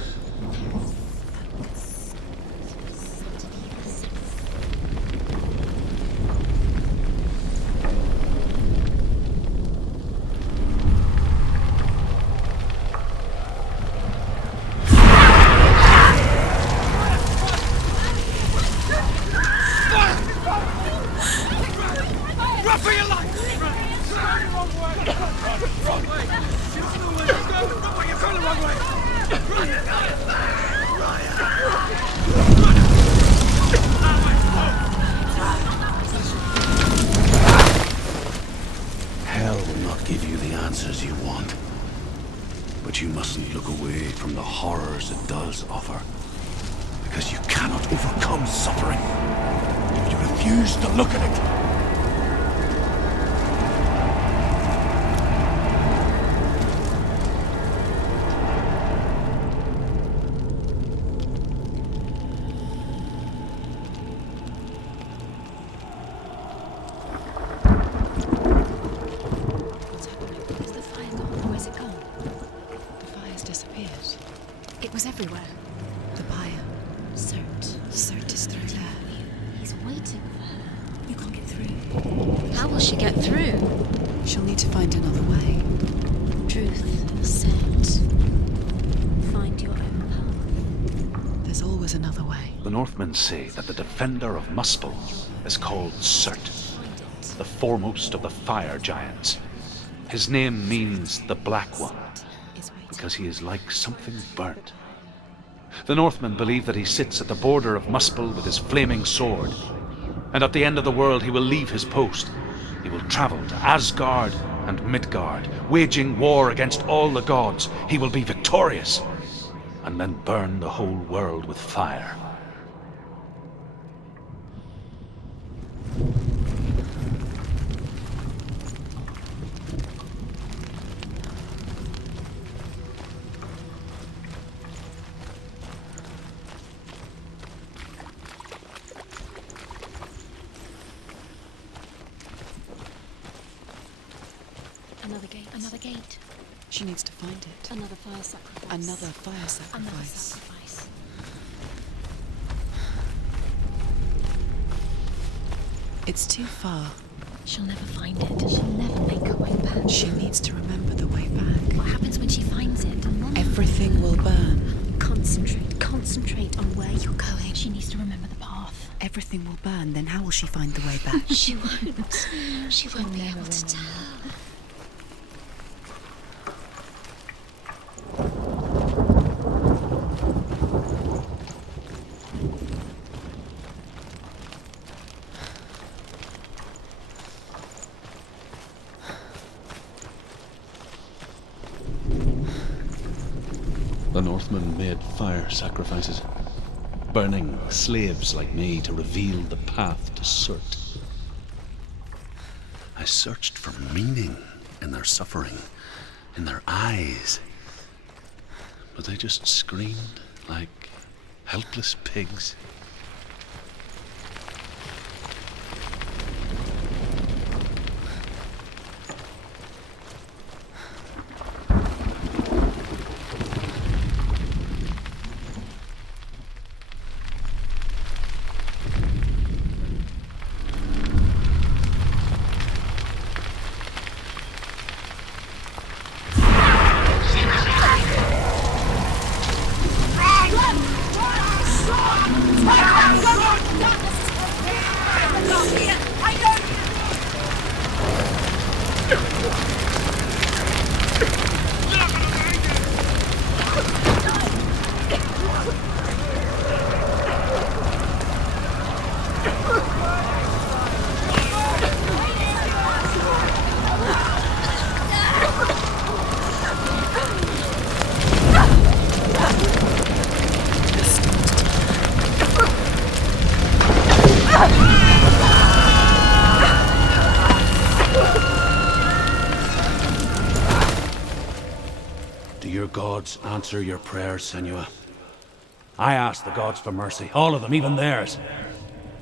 Hell will not give you the answers you want. But you mustn't look away from the horrors it does offer. Because you cannot overcome suffering if you refuse to look at it. It was everywhere. The pyre. Surt is through there. He's waiting for her. You can't get through. How will she get through? She'll need to find another way. Truth said, find your own path. There's always another way. The Northmen say that the defender of Muspel is called Surt, the foremost of the fire giants. His name means the Black One, because he is like something burnt. The Northmen believe that he sits at the border of Muspel with his flaming sword, and at the end of the world he will leave his post. He will travel to Asgard and Midgard, waging war against all the gods. He will be victorious, and then burn the whole world with fire. Another gate. Another gate. She needs to find it. Another fire sacrifice. Another fire Another sacrifice. sacrifice. It's too far. She'll never find it. She'll never make her way back. She needs to remember the way back. What happens when she finds it? Everything will burn. Concentrate. Concentrate on where you're going. She needs to remember the path. Everything will burn, then how will she find the way back? She won't. She won't be able to tell. The Northmen made fire sacrifices, burning slaves like me to reveal the path to Surt. I searched for meaning in their suffering, in their eyes. But they just screamed like helpless pigs. Do your gods answer your prayers, Senua? I asked the gods for mercy, all of them, even theirs.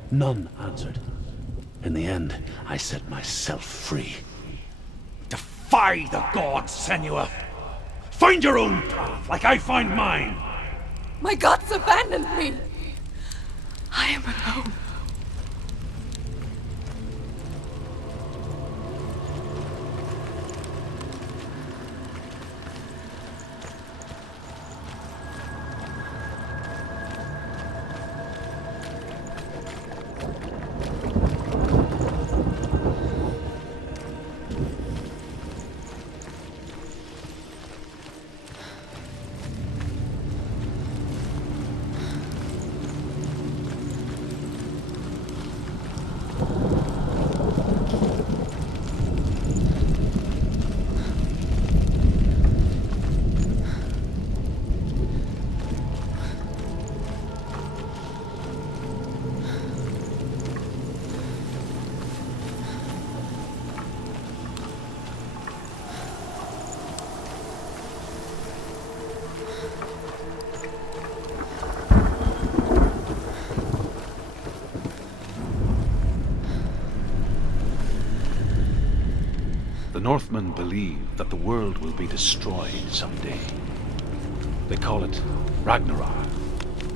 None answered. In the end, I set myself free. Defy the gods, Senua! Find your own path, like I find mine! My gods abandoned me! I am alone. The Northmen believe that the world will be destroyed someday. They call it Ragnarok,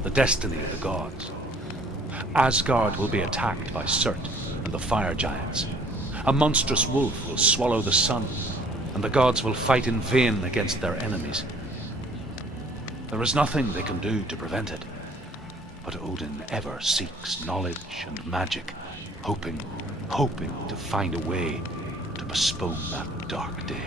the destiny of the gods. Asgard will be attacked by Surt and the fire giants. A monstrous wolf will swallow the sun, and the gods will fight in vain against their enemies. There is nothing they can do to prevent it, but Odin ever seeks knowledge and magic, hoping to find a way to postpone that dark day.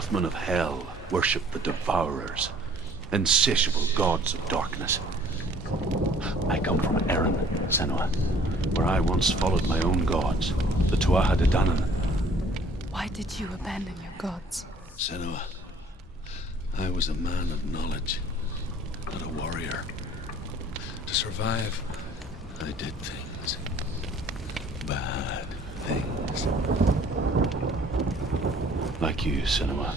Northmen of Hell worship the Devourers, insatiable gods of darkness. I come from Erin, Senua, where I once followed my own gods, the Tuatha De Danann. Why did you abandon your gods? Senua, I was a man of knowledge, not a warrior. To survive, I did things. Bad things. Like you, Senua.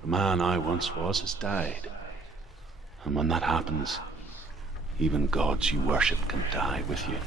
The man I once was has died. And when that happens, even gods you worship can die with you.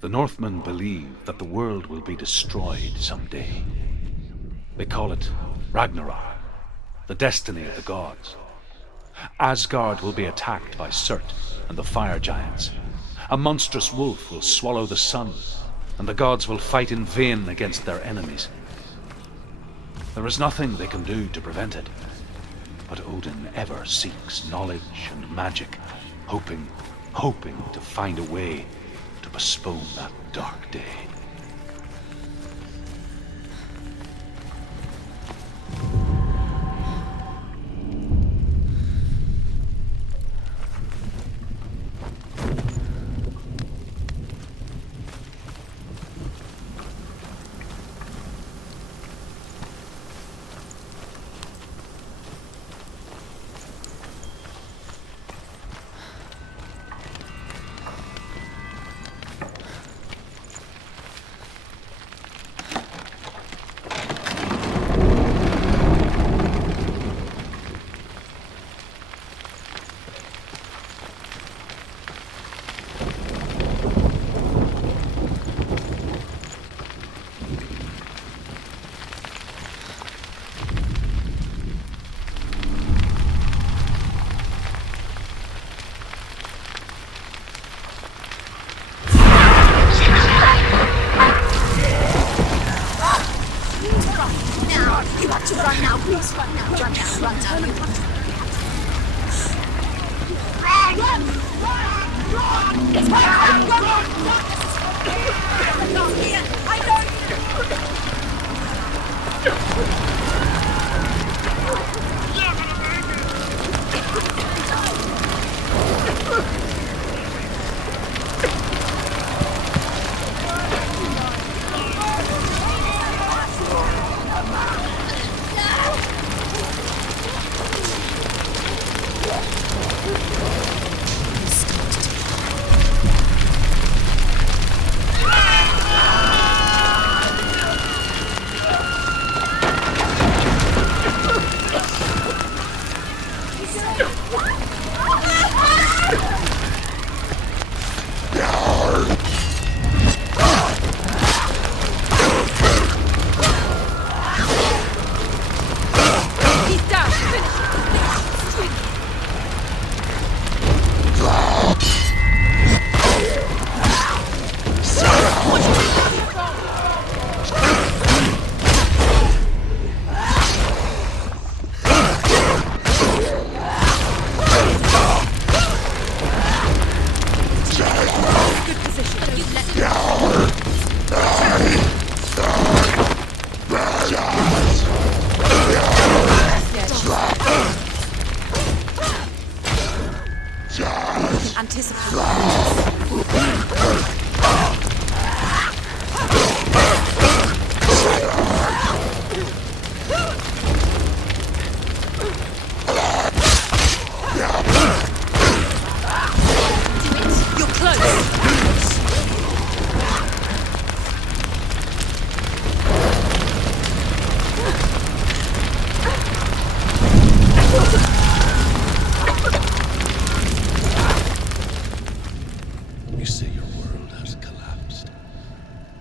The Northmen believe that the world will be destroyed someday. They call it Ragnarok, the destiny of the gods. Asgard will be attacked by Surt and the fire giants. A monstrous wolf will swallow the sun, and the gods will fight in vain against their enemies. There is nothing they can do to prevent it, but Odin ever seeks knowledge and magic, hoping to find a way to postpone that dark day.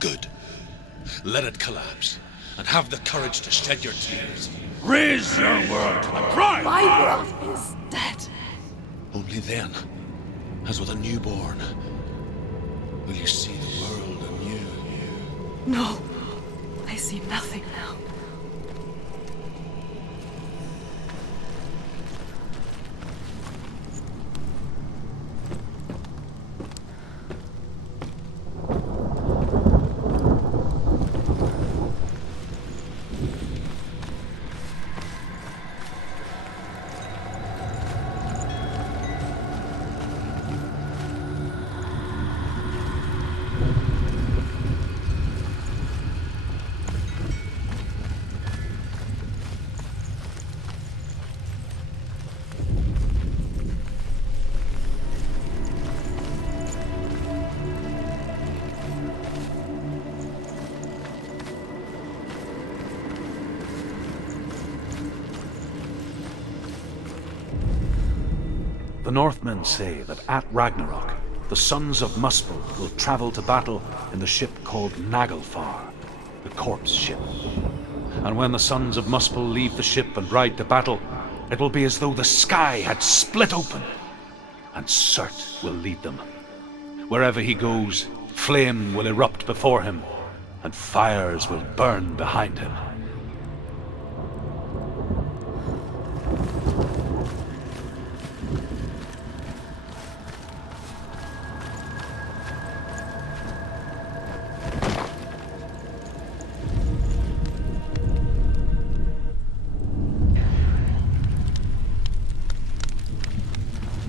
Good. Let it collapse, and have the courage to shed your tears. Raise your word and cry! My brother is dead. Only then, as with a newborn, will you see the world anew. No, I see nothing now. The Northmen say that at Ragnarok, the sons of Muspel will travel to battle in the ship called Naglfar, the corpse ship. And when the sons of Muspel leave the ship and ride to battle, it will be as though the sky had split open, and Surt will lead them. Wherever he goes, flame will erupt before him, and fires will burn behind him.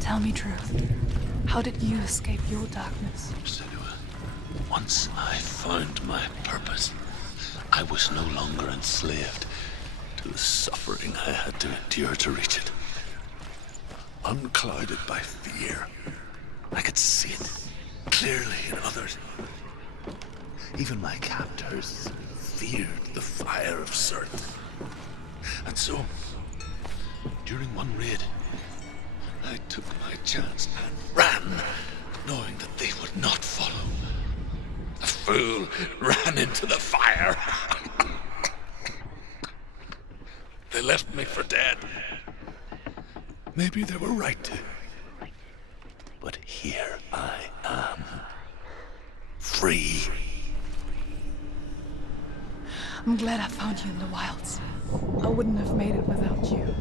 Tell me truth. How did you escape your darkness? Senua, once I found my purpose, I was no longer enslaved to the suffering I had to endure to reach it. Unclouded by fear, I could see it clearly in others. Even my captors feared the fire of Surt. And so, during one raid, I took my chance and ran, knowing that they would not follow. The fool ran into the fire. They left me for dead. Maybe they were right to. But here I am. Free. I'm glad I found you in the wilds. I wouldn't have made it without you.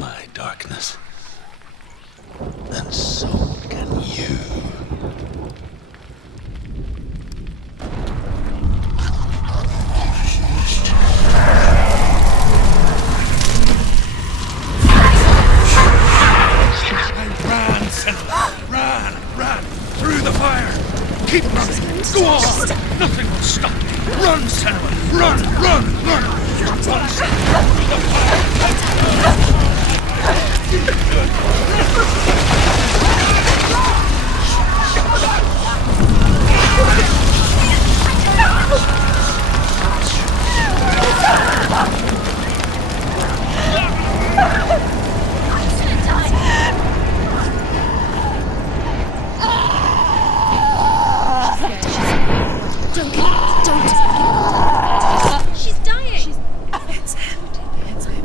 my darkness. And so can you. Ran, Senua! Ran! Through the fire! Keep running! Go on! Nothing will stop me! Run, Senua! Run! Run, Senua! Through the fire! She's dying! It's him. It's him.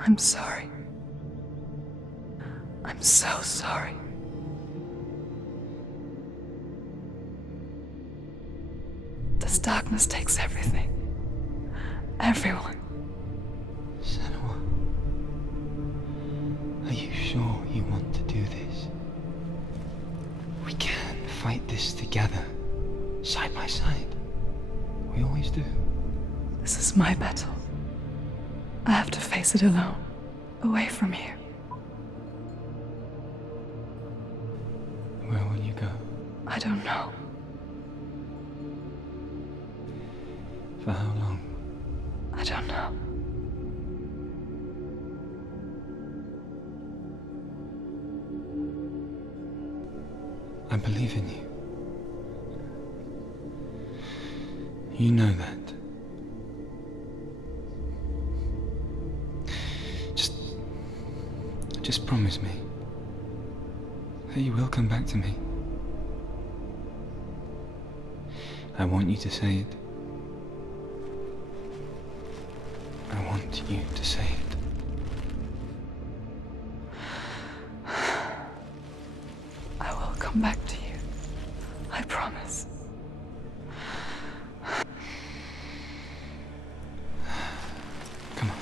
I'm sorry. I'm so sorry. This darkness takes everything. Everyone. Senua, are you sure you want to do this? We can fight this together, side by side. We always do. This is my battle. I have to face it alone, away from you. Where will you go? I don't know. For how long? I don't know. I believe in you. You know that. Just promise me that you will come back to me. I want you to say it. I want you to say it. I will come back to you. I promise. Come on.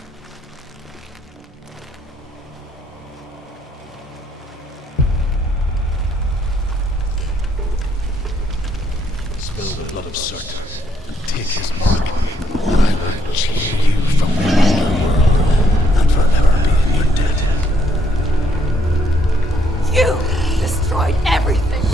Spill the blood of Surt and take his mark, and I will cheer you from the underworld and forever be in your debt. You destroyed everything.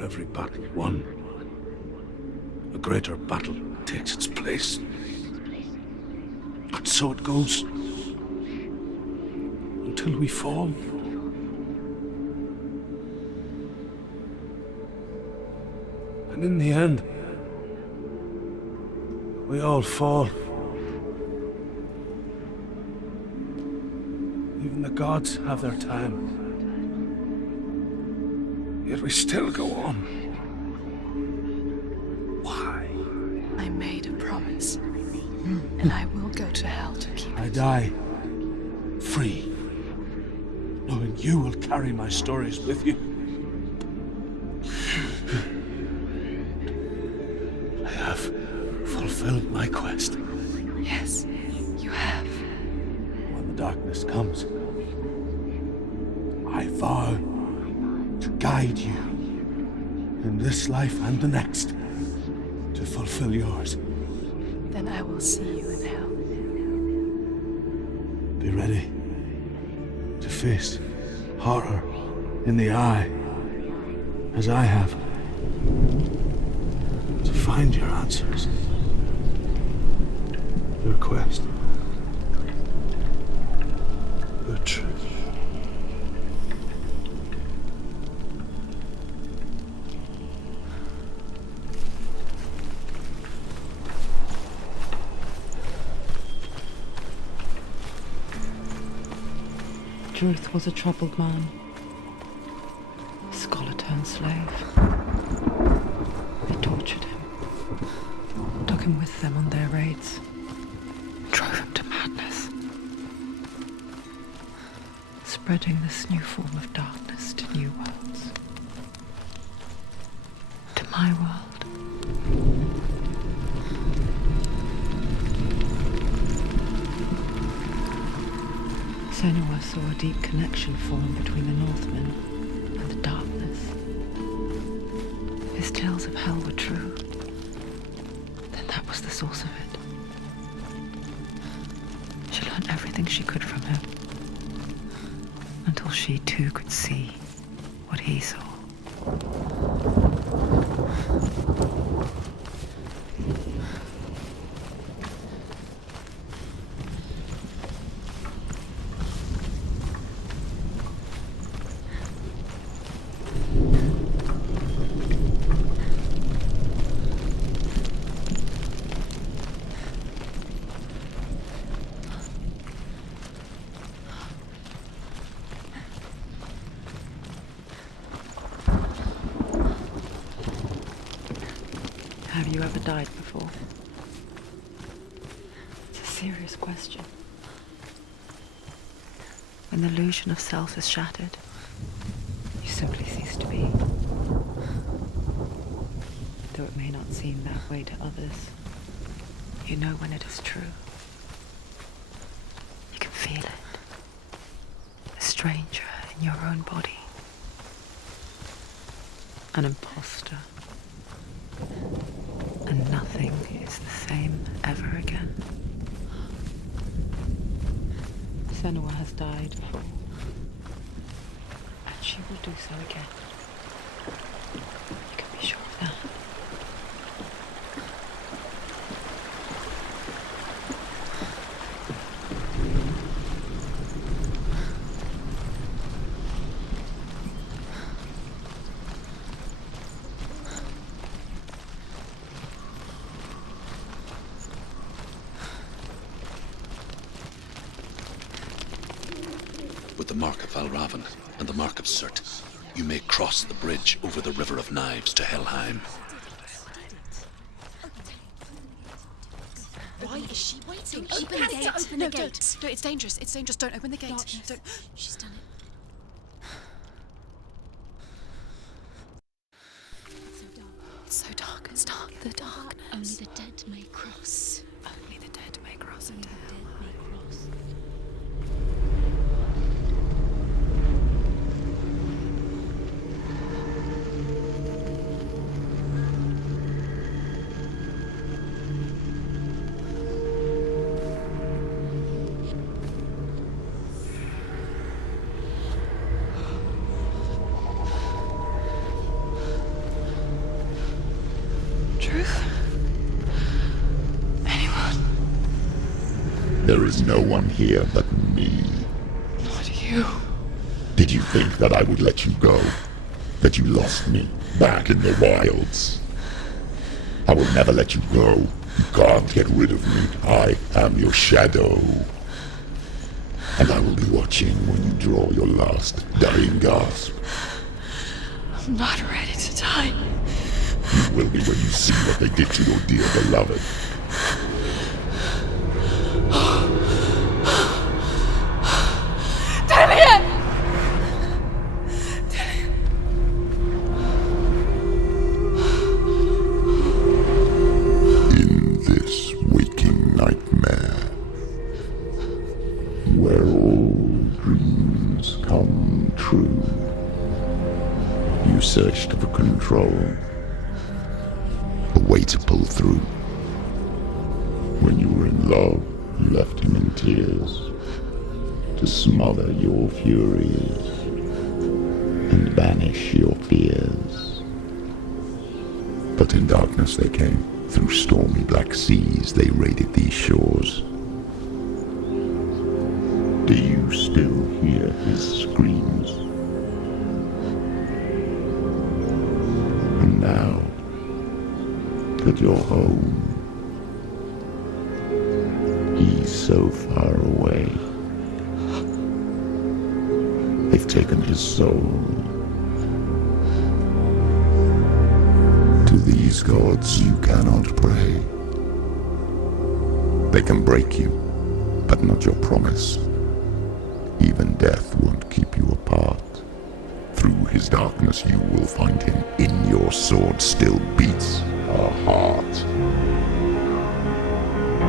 For every battle won, a greater battle takes its place. And so it goes. Until we fall. And in the end, we all fall. Even the gods have their time. Yet we still go on. Why? I made a promise, and I will go to hell to keep I it. die free, knowing you will carry my stories with you. I have fulfilled my quest. Yes, you have. When the darkness comes, I vow to guide you in this life and the next to fulfill yours. Then I will see you in hell. Be ready to face horror in the eye, as I have, to find your answers, your quest, the truth. Druth was a troubled man, scholar turned slave. They tortured him, took him with them on their raids, drove him to madness, spreading this new form of darkness to new worlds, to my world. Senua saw a deep connection form between the Northmen and the darkness. His tales of hell were true. Then that was the source of it. She learned everything she could from him, until she too could see what he saw. Have you ever died before? It's a serious question. When the illusion of self is shattered, you simply cease to be. Though it may not seem that way to others, you know when it is true. You can feel it. A stranger in your own body. An imposter. And nothing is the same ever again. Senua has died before, and she will do so again. You can be sure of that. With the mark of Valravan and the mark of Surt, you may cross the bridge over the River of Knives to Helheim. Why is she waiting? She Open the has gate. to open No, the gate. don't. No, it's dangerous. It's dangerous. Don't open the gate. Darkness. Don't. She's done it. It's so dark. It's dark. The darkness. Only the dead may cross. Only the dead may cross Only into the hell. dead may cross. is no one here but me. Not you. Did you think that I would let you go? That you lost me back in the wilds? I will never let you go. You can't get rid of me. I am your shadow. And I will be watching when you draw your last dying gasp. I'm not ready to die. You will be when you see what they did to your dear beloved. Dillion! In this waking nightmare, where all dreams come true, you searched for control, a way to pull through. When you were in love, you left him in tears, to smother your furies and banish your fears. But in darkness they came, through stormy black seas they raided these shores. Do you still hear his screams? And now that you're home, he's so far away. They've taken his soul. To these gods you cannot pray. They can break you, but not your promise. Even death won't keep you apart. Through his darkness you will find him. In your sword still beats a heart.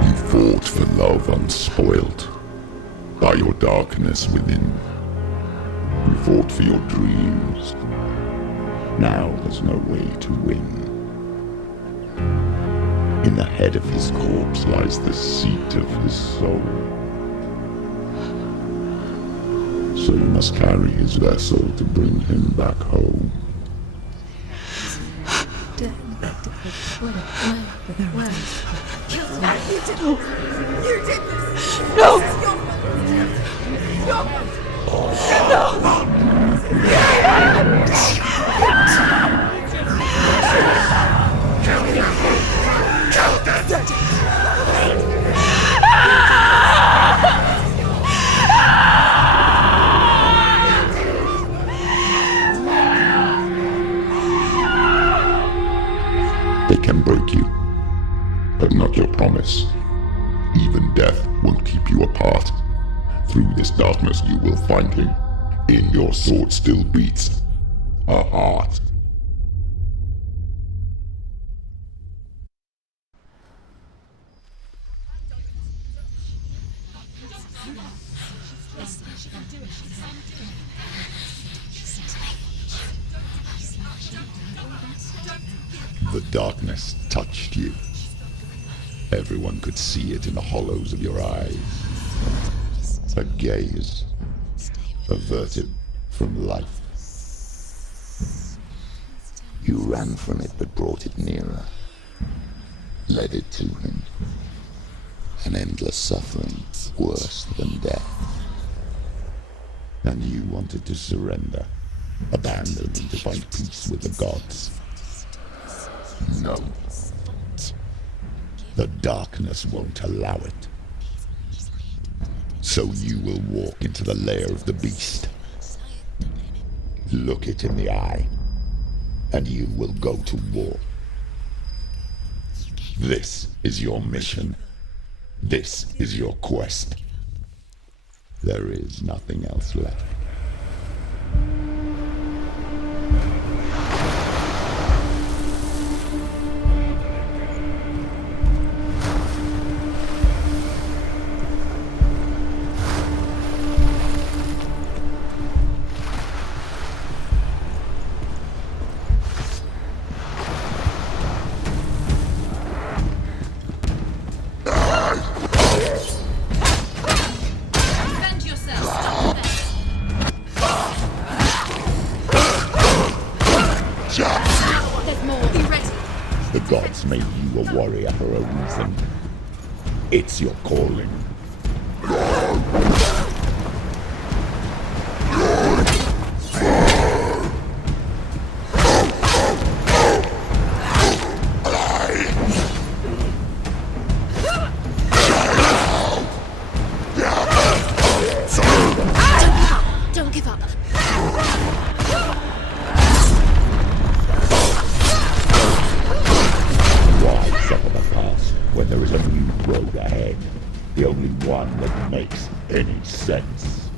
You fought for love unspoilt by your darkness within. You fought for your dreams. Now there's no way to win. In the head of his corpse lies the seat of his soul. So you must carry his vessel to bring him back home. You did this! No! They can break you, but not your promise. Even death won't keep you apart. Through this darkness you will find him. In your sword still beats a heart. The darkness touched you. Everyone could see it in the hollows of your eyes. A gaze averted from life. You ran from it but brought it nearer. Led it to him. An endless suffering worse than death. And you wanted to surrender, abandon and to find peace with the gods. No. The darkness won't allow it. So you will walk into the lair of the beast. Look it in the eye, and you will go to war. This is your mission. This is your quest. There is nothing else left. The gods made you a warrior for a reason. It's your calling. any sense.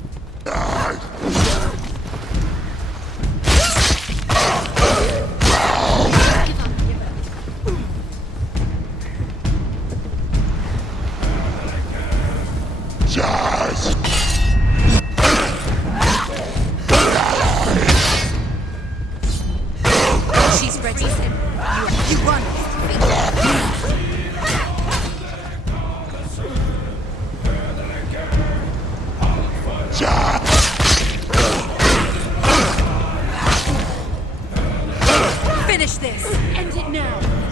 Just She's ready. You run. Finish this. End it now.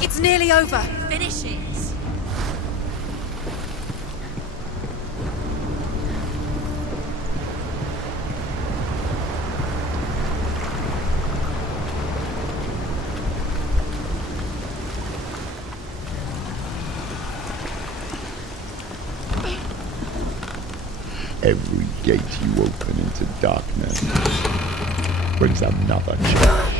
It's nearly over. Finish it. every gate you open into darkness brings another challenge.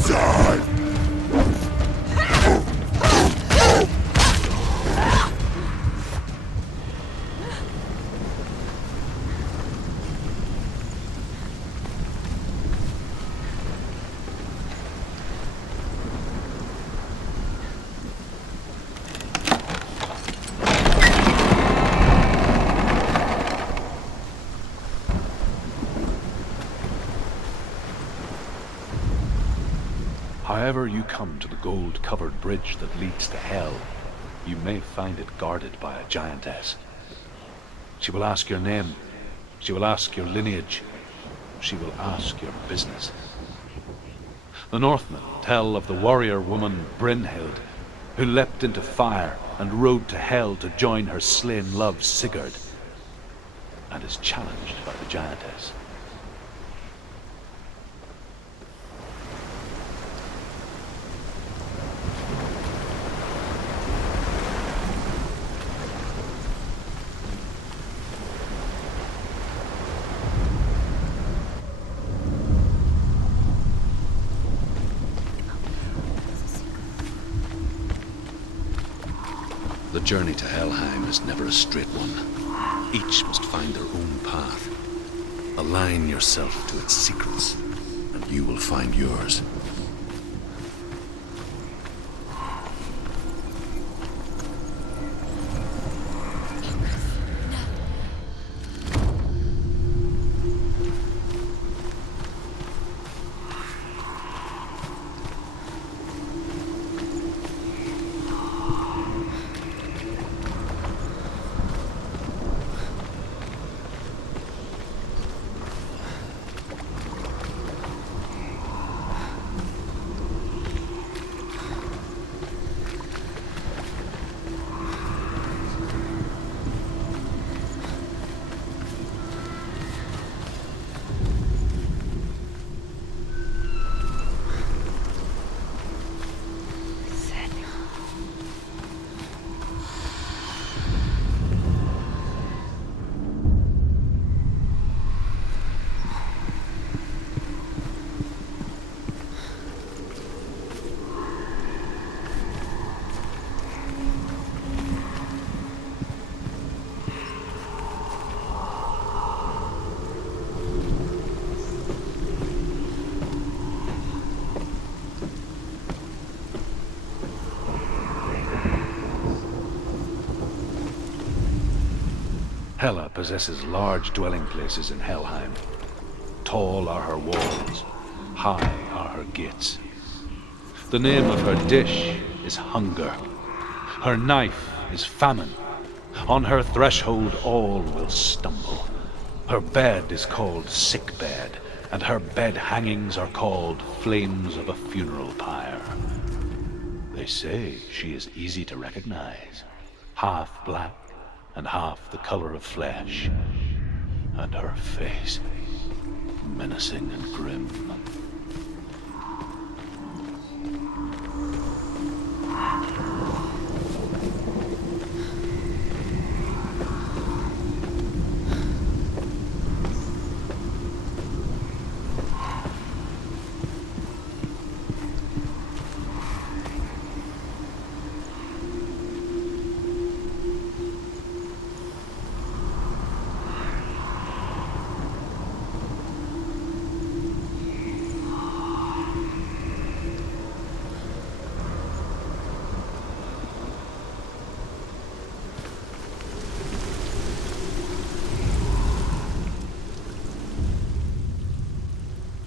aside! However you come to the gold-covered bridge that leads to Hell, you may find it guarded by a giantess. She will ask your name, she will ask your lineage, she will ask your business. The Northmen tell of the warrior woman Brynhild, who leapt into fire and rode to Hell to join her slain love Sigurd, and is challenged by the giantess. The journey to Helheim is never a straight one. Each must find their own path. Align yourself to its secrets, and you will find yours. Hela possesses large dwelling places in Helheim. Tall are her walls, high are her gates. The name of her dish is hunger. Her knife is famine. On her threshold all will stumble. Her bed is called sick bed, and her bed hangings are called flames of a funeral pyre. They say she is easy to recognize, half black and half the color of flesh, and her face menacing and grim.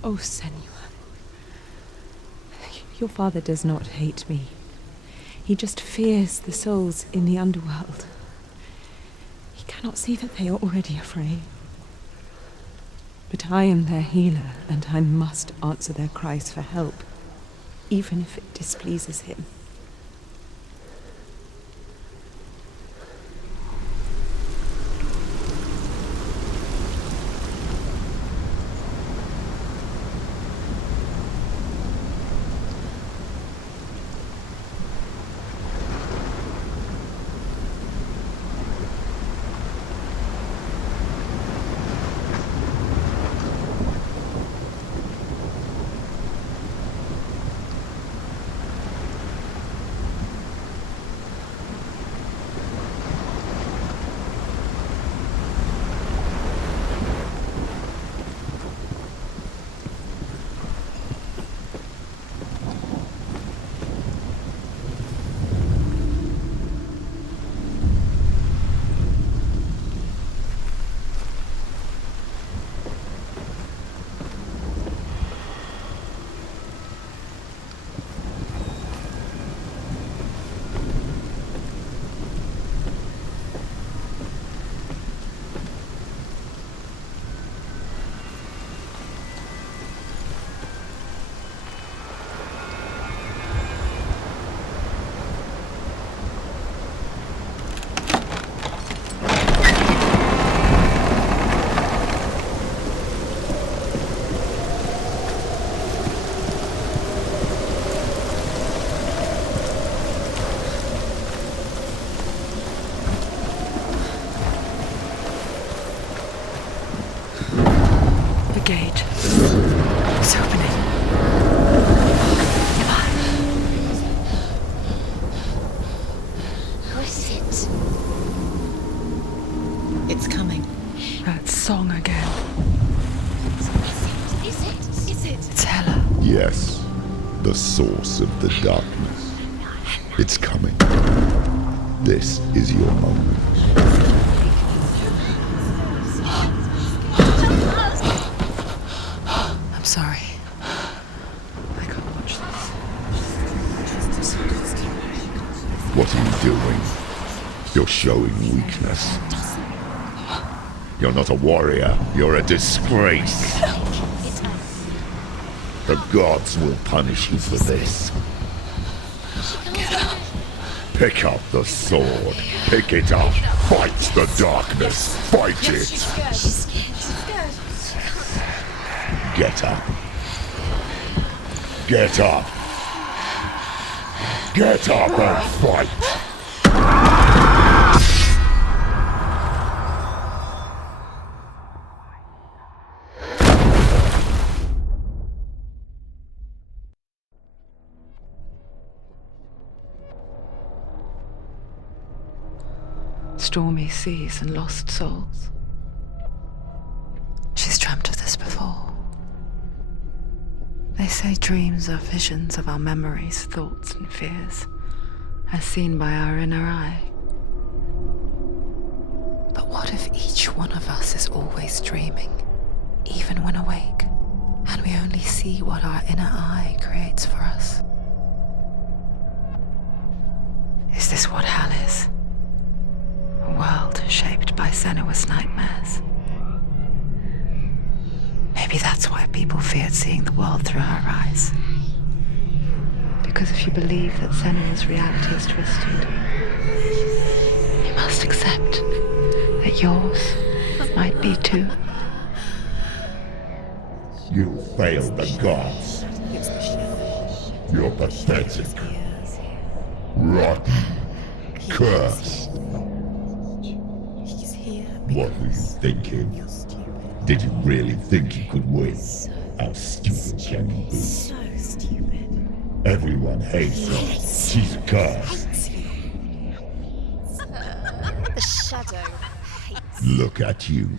Oh, Senua. Your father does not hate me. He just fears the souls in the underworld. He cannot see that they are already afraid. But I am their healer, and I must answer their cries for help, even if it displeases him. the source of the darkness. It's coming. This is your moment. I'm sorry. I can't watch this. What are you doing? You're showing weakness. You're not a warrior. You're a disgrace. The gods will punish you for this. Get up. Pick up the sword. Pick it up. Fight the darkness. Fight it. Get up. Get up. Get up and fight. Stormy seas and lost souls. She's dreamt of this before. They say dreams are visions of our memories, thoughts, and fears, as seen by our inner eye. But what if each one of us is always dreaming, even when awake, and we only see what our inner eye creates for us? Is this what hell is? A world shaped by Senua's nightmares. Maybe that's why people feared seeing the world through her eyes. Because if you believe that Senua's reality is twisted, you must accept that yours might be too. You failed the gods. You're pathetic. Rotten. Cursed. What were you thinking? Did you really think you could win? How stupid can you be? So stupid. Everyone hates her. She's cursed. The shadow hates. Look at you.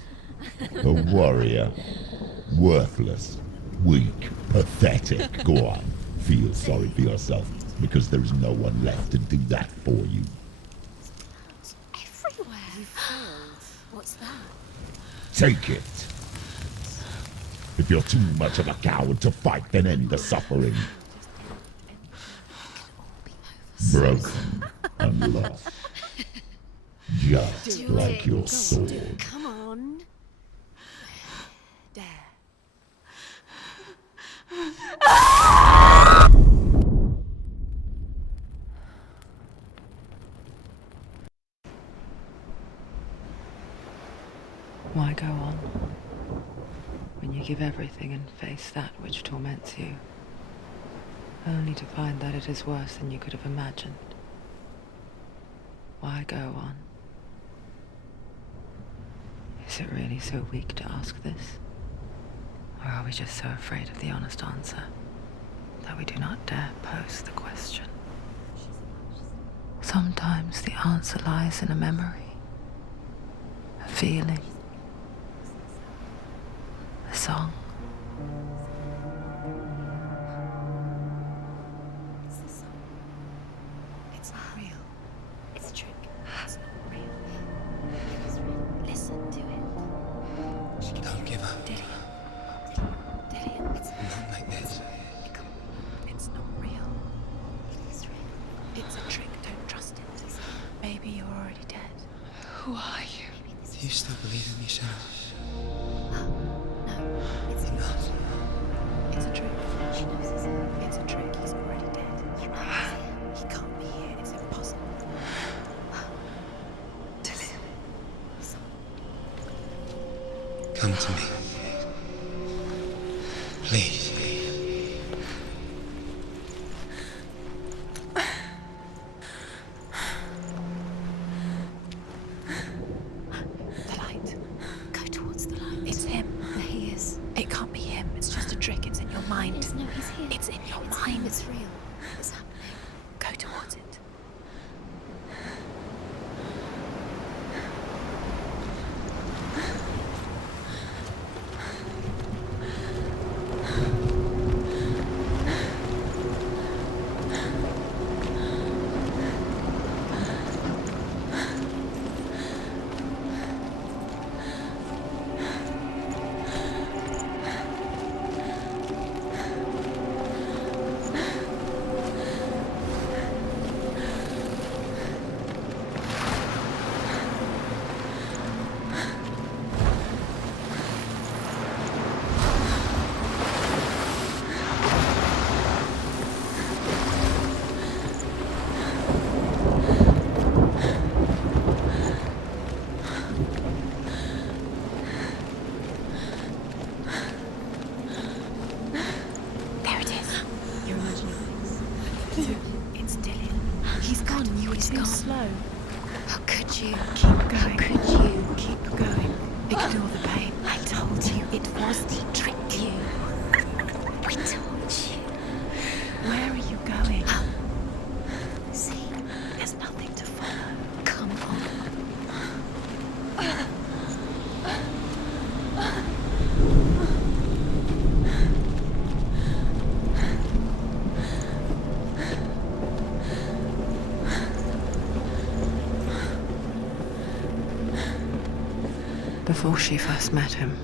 A warrior. Worthless. Weak. Pathetic. Go on. Feel sorry for yourself, because there is no one left to do that for you. Everywhere. You failed. What's that? Take it. If you're too much of a coward to fight, then end the suffering. Broken and lost. Just like your sword. Come on. Dare. Why go on when you give everything and face that which torments you, only to find that it is worse than you could have imagined? Why go on? Is it really so weak to ask this? Or are we just so afraid of the honest answer that we do not dare pose the question? Sometimes the answer lies in a memory, a feeling, a song. It's the song. It's not real. It's a trick. It's not real. It's real. Listen to it. She can Don't give up. Dillian, it's Not like this. It's not real. It is real. It's a trick. Don't trust it. Maybe you're already dead. Who are you? Do you still believe in me, Senua? No, it's not. It's a trick. She knows it's a. It's a trick. He's already dead. He can't be here. It's impossible. Dillian. Come to me. Please. The light. Go towards the light. It's him. There he is. It can't be him. It's just a trick. It's in your mind. No, he's here. It's in your mind. It's real. It's happening. Go towards it. It's Dillian. He's gone. You were too slow. How could you? Keep going. How could you? Keep going. Ignore the pain. I told you it was. He tricked you. I told you. Where are you going? See, There's nothing to follow. come on. Before she first met him,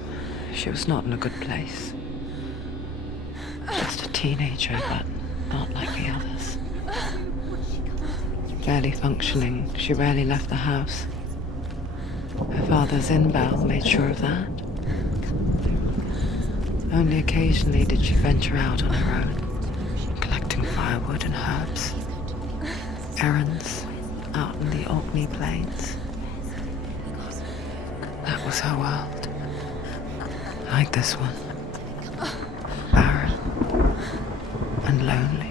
she was not in a good place. Just a teenager, but not like the others. Barely functioning, she rarely left the house. Her father's in-bell made sure of that. Only occasionally did she venture out on her own, collecting firewood and herbs. Errands out in the Orkney Plains. That was her world. Like this one. Barren and lonely.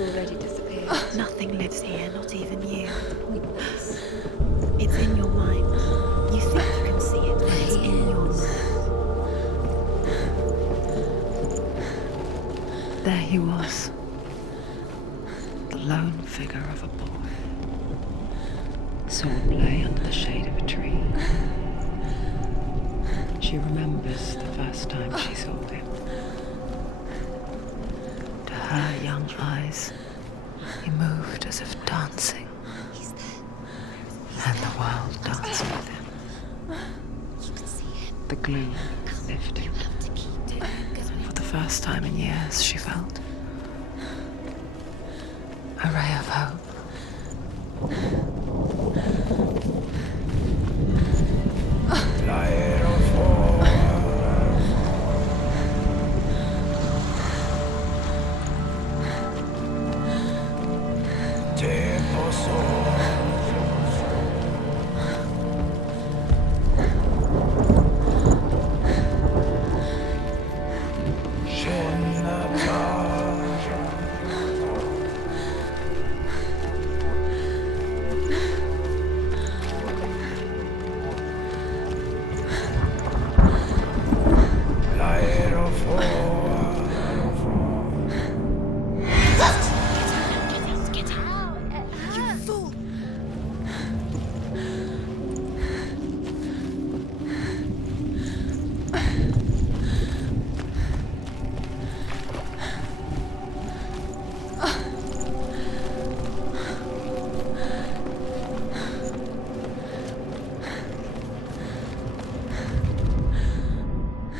Already disappeared. Nothing lives here, not even you. It's in your mind. You think you can see it, but it's in your mind. There he was. The lone figure of a boy. Sword play under the shade of a tree. She remembers the first time she saw him. To her young eyes, he moved as if dancing. And the world danced with him. The gloom lifted. For the first time in years, she felt a ray of hope.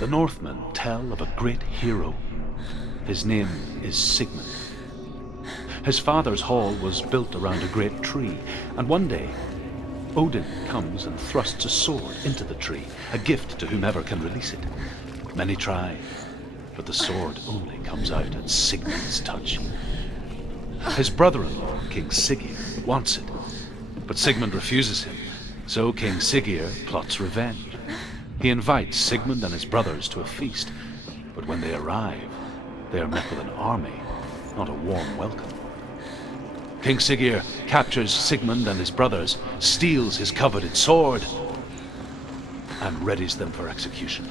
The Northmen tell of a great hero. His name is Sigmund. His father's hall was built around a great tree, and one day Odin comes and thrusts a sword into the tree, a gift to whomever can release it. Many try, but the sword only comes out at Sigmund's touch. His brother-in-law, King Siggeir, wants it, but Sigmund refuses him, so King Siggeir plots revenge. He invites Sigmund and his brothers to a feast, but when they arrive, they are met with an army, not a warm welcome. King Siggeir captures Sigmund and his brothers, steals his coveted sword, and readies them for execution.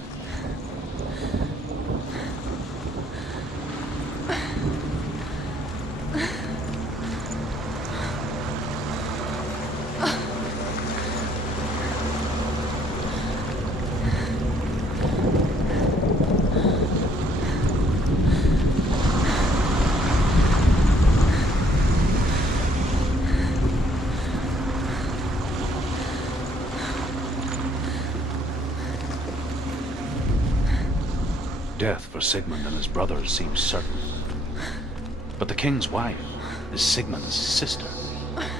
death for Sigmund and his brothers seems certain. But the king's wife is Sigmund's sister,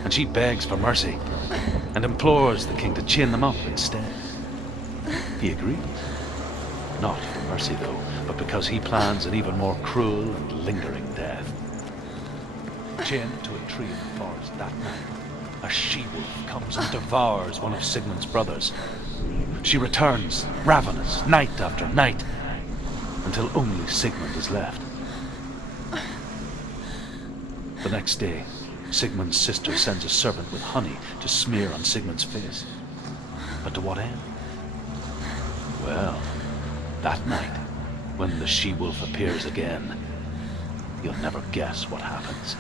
and she begs for mercy and implores the king to chain them up instead. He agrees. Not for mercy, though, but because he plans an even more cruel and lingering death. Chained to a tree in the forest that night, a she-wolf comes and devours one of Sigmund's brothers. She returns, ravenous, night after night, until only Sigmund is left. The next day, Sigmund's sister sends a servant with honey to smear on Sigmund's face. But to what end? Well, that night, when the she-wolf appears again, you'll never guess what happens.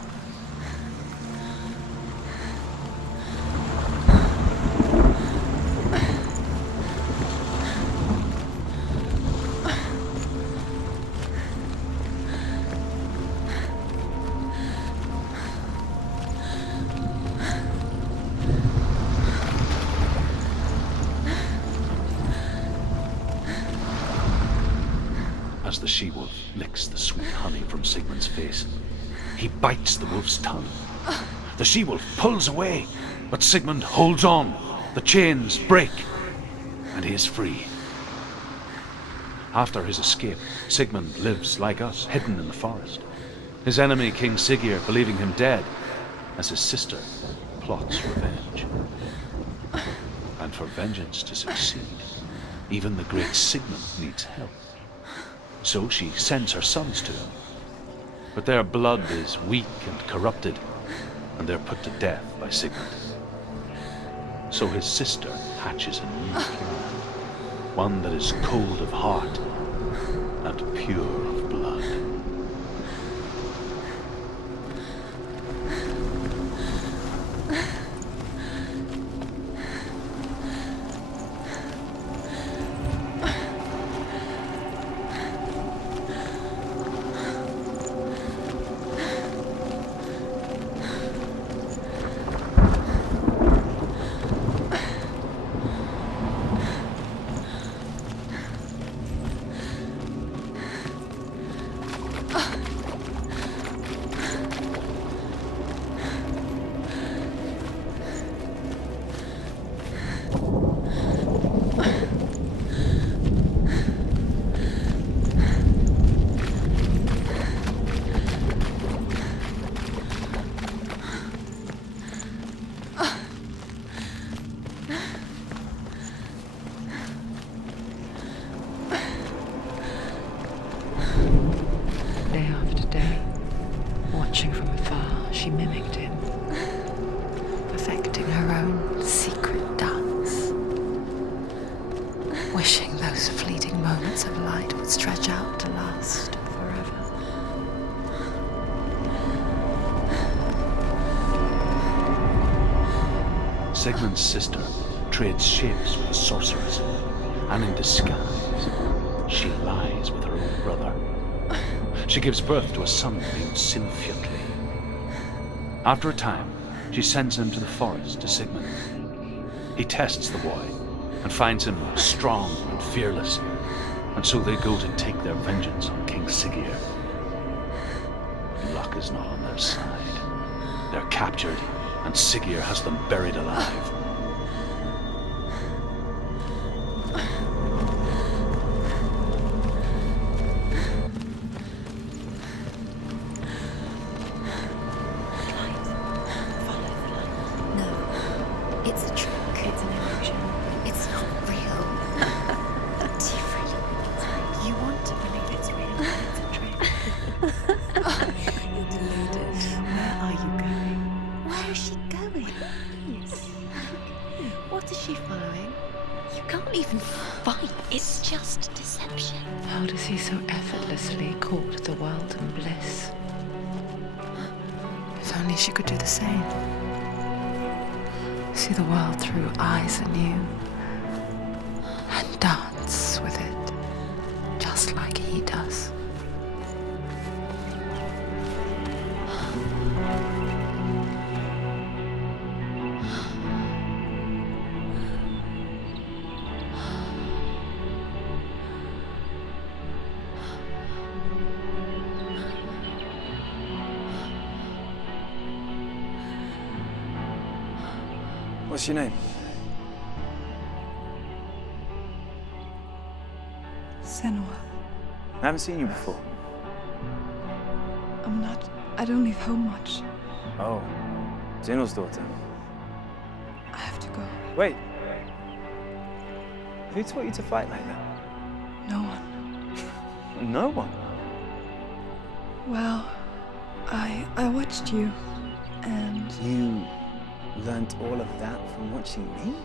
As the she-wolf licks the sweet honey from Sigmund's face, he bites the wolf's tongue. The she-wolf pulls away, but Sigmund holds on. The chains break, and he is free. After his escape, Sigmund lives like us, hidden in the forest. His enemy, King Siggeir, believing him dead, as his sister plots revenge. And for vengeance to succeed, even the great Sigmund needs help. So she sends her sons to him. But their blood is weak and corrupted, and they're put to death by Sigmund. So his sister hatches a new plan, one that is cold of heart and pure of blood. Day after day, watching from afar, she mimicked him, perfecting her own secret dance, wishing those fleeting moments of light would stretch out to last forever. Sigmund's sister trades shapes with a sorceress, and in disguise, she lies with her own brother. She gives birth to a son named Sinfjotli. After a time, she sends him to the forest to Sigmund. He tests the boy and finds him strong and fearless, and so they go to take their vengeance on King Siggeir. Luck is not on their side. They're captured, and Siggeir has them buried alive. It's a trick. It's an illusion. It's not real. Different. You want to believe it's real, but it's a trick. You're deluded. Where are you going? Where is she going? What is she following? You can't even fight. It's just deception. How does he so effortlessly court the world and bliss? If only she could do the same. See the world through eyes anew and dance with it, just like he does. What's your name? Senua. I haven't seen you before. I don't leave home much. Oh, Zenua's daughter. I have to go. Wait. Who taught you to fight like that? No one. No one? Well, I watched you, and... You learnt all of that from watching me?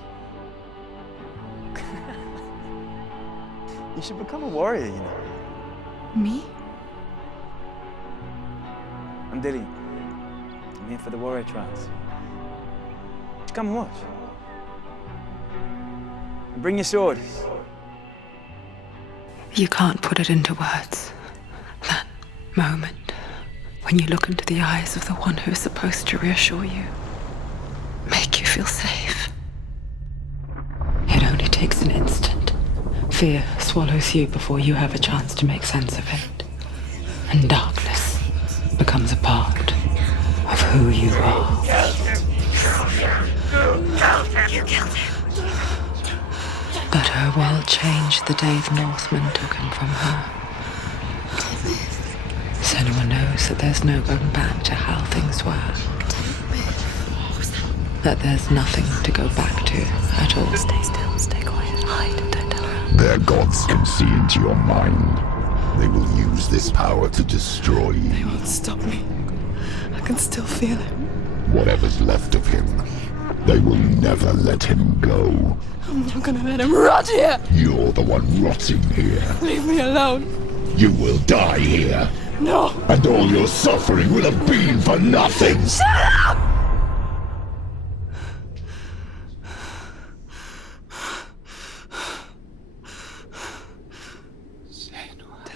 You should become a warrior, you know. Me? I'm Dillian. I'm here for the warrior trials. Just come and watch. And bring your sword. You can't put it into words. That moment when you look into the eyes of the one who is supposed to reassure you, make you feel safe. It only takes an instant. Fear swallows you before you have a chance to make sense of it. And darkness becomes a part of who you are. You killed him. But her world changed the day the Northmen took him from her. Senua knows that there's no going back to how things were. That there's nothing to go back to at all. Stay still, stay quiet, hide, don't tell her. Their gods can see into your mind. They will use this power to destroy you. They won't stop me. I can still feel it. Whatever's left of him, they will never let him go. I'm not gonna let him rot here! You're the one rotting here. Leave me alone! You will die here. No! And all your suffering will have been for nothing! Shut up!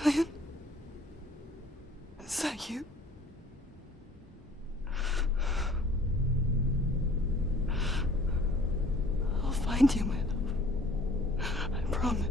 Dillian? Is that you? I'll find you, my love. I promise.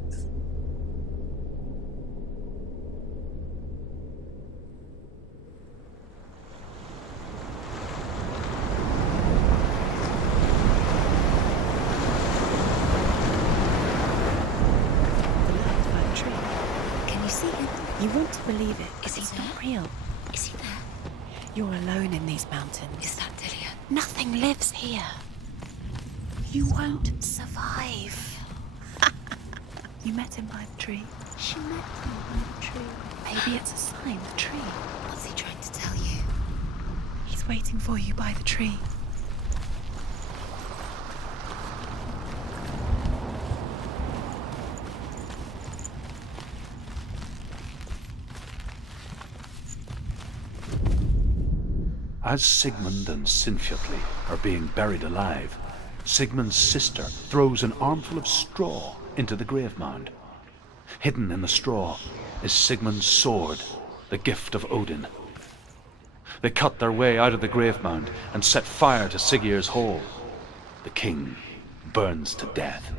You want to believe it. Is he not real? Is he there? You're alone in these mountains. Is that Dillian? Nothing lives here. You won't survive. You met him by the tree. She met him by the tree. Maybe it's a sign, the tree. What's he trying to tell you? He's waiting for you by the tree. As Sigmund and Sinfjotli are being buried alive, Sigmund's sister throws an armful of straw into the grave mound. Hidden in the straw is Sigmund's sword, the gift of Odin. They cut their way out of the grave mound and set fire to Siggeir's hall. The king burns to death.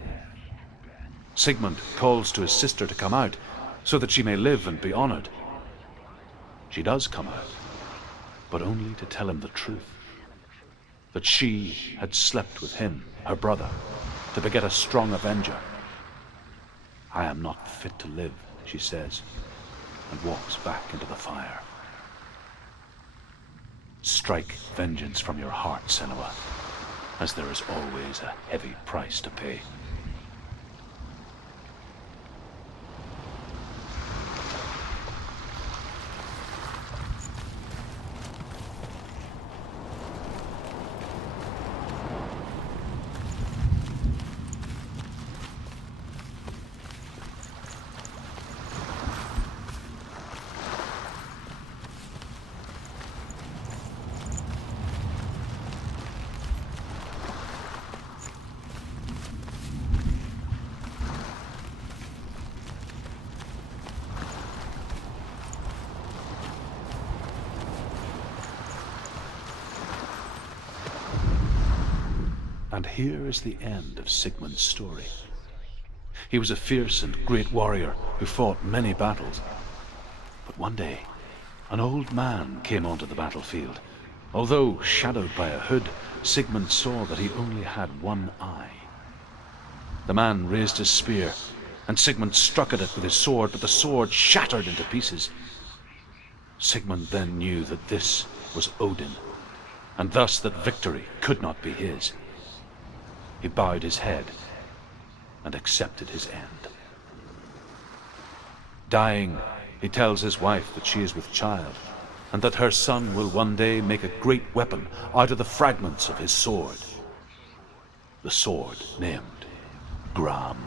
Sigmund calls to his sister to come out so that she may live and be honored. She does come out, but only to tell him the truth. That she had slept with him, her brother, to beget a strong avenger. I am not fit to live, she says, and walks back into the fire. Strike vengeance from your heart, Senua, as there is always a heavy price to pay. And here is the end of Sigmund's story. He was a fierce and great warrior who fought many battles. But one day, an old man came onto the battlefield Although shadowed by a hood, Sigmund saw that he only had one eye. The man raised his spear, and Sigmund struck at it with his sword, but the sword shattered into pieces. Sigmund then knew that this was Odin, and thus that victory could not be his. He bowed his head and accepted his end. Dying, he tells his wife that she is with child, and that her son will one day make a great weapon out of the fragments of his sword. The sword named Gram.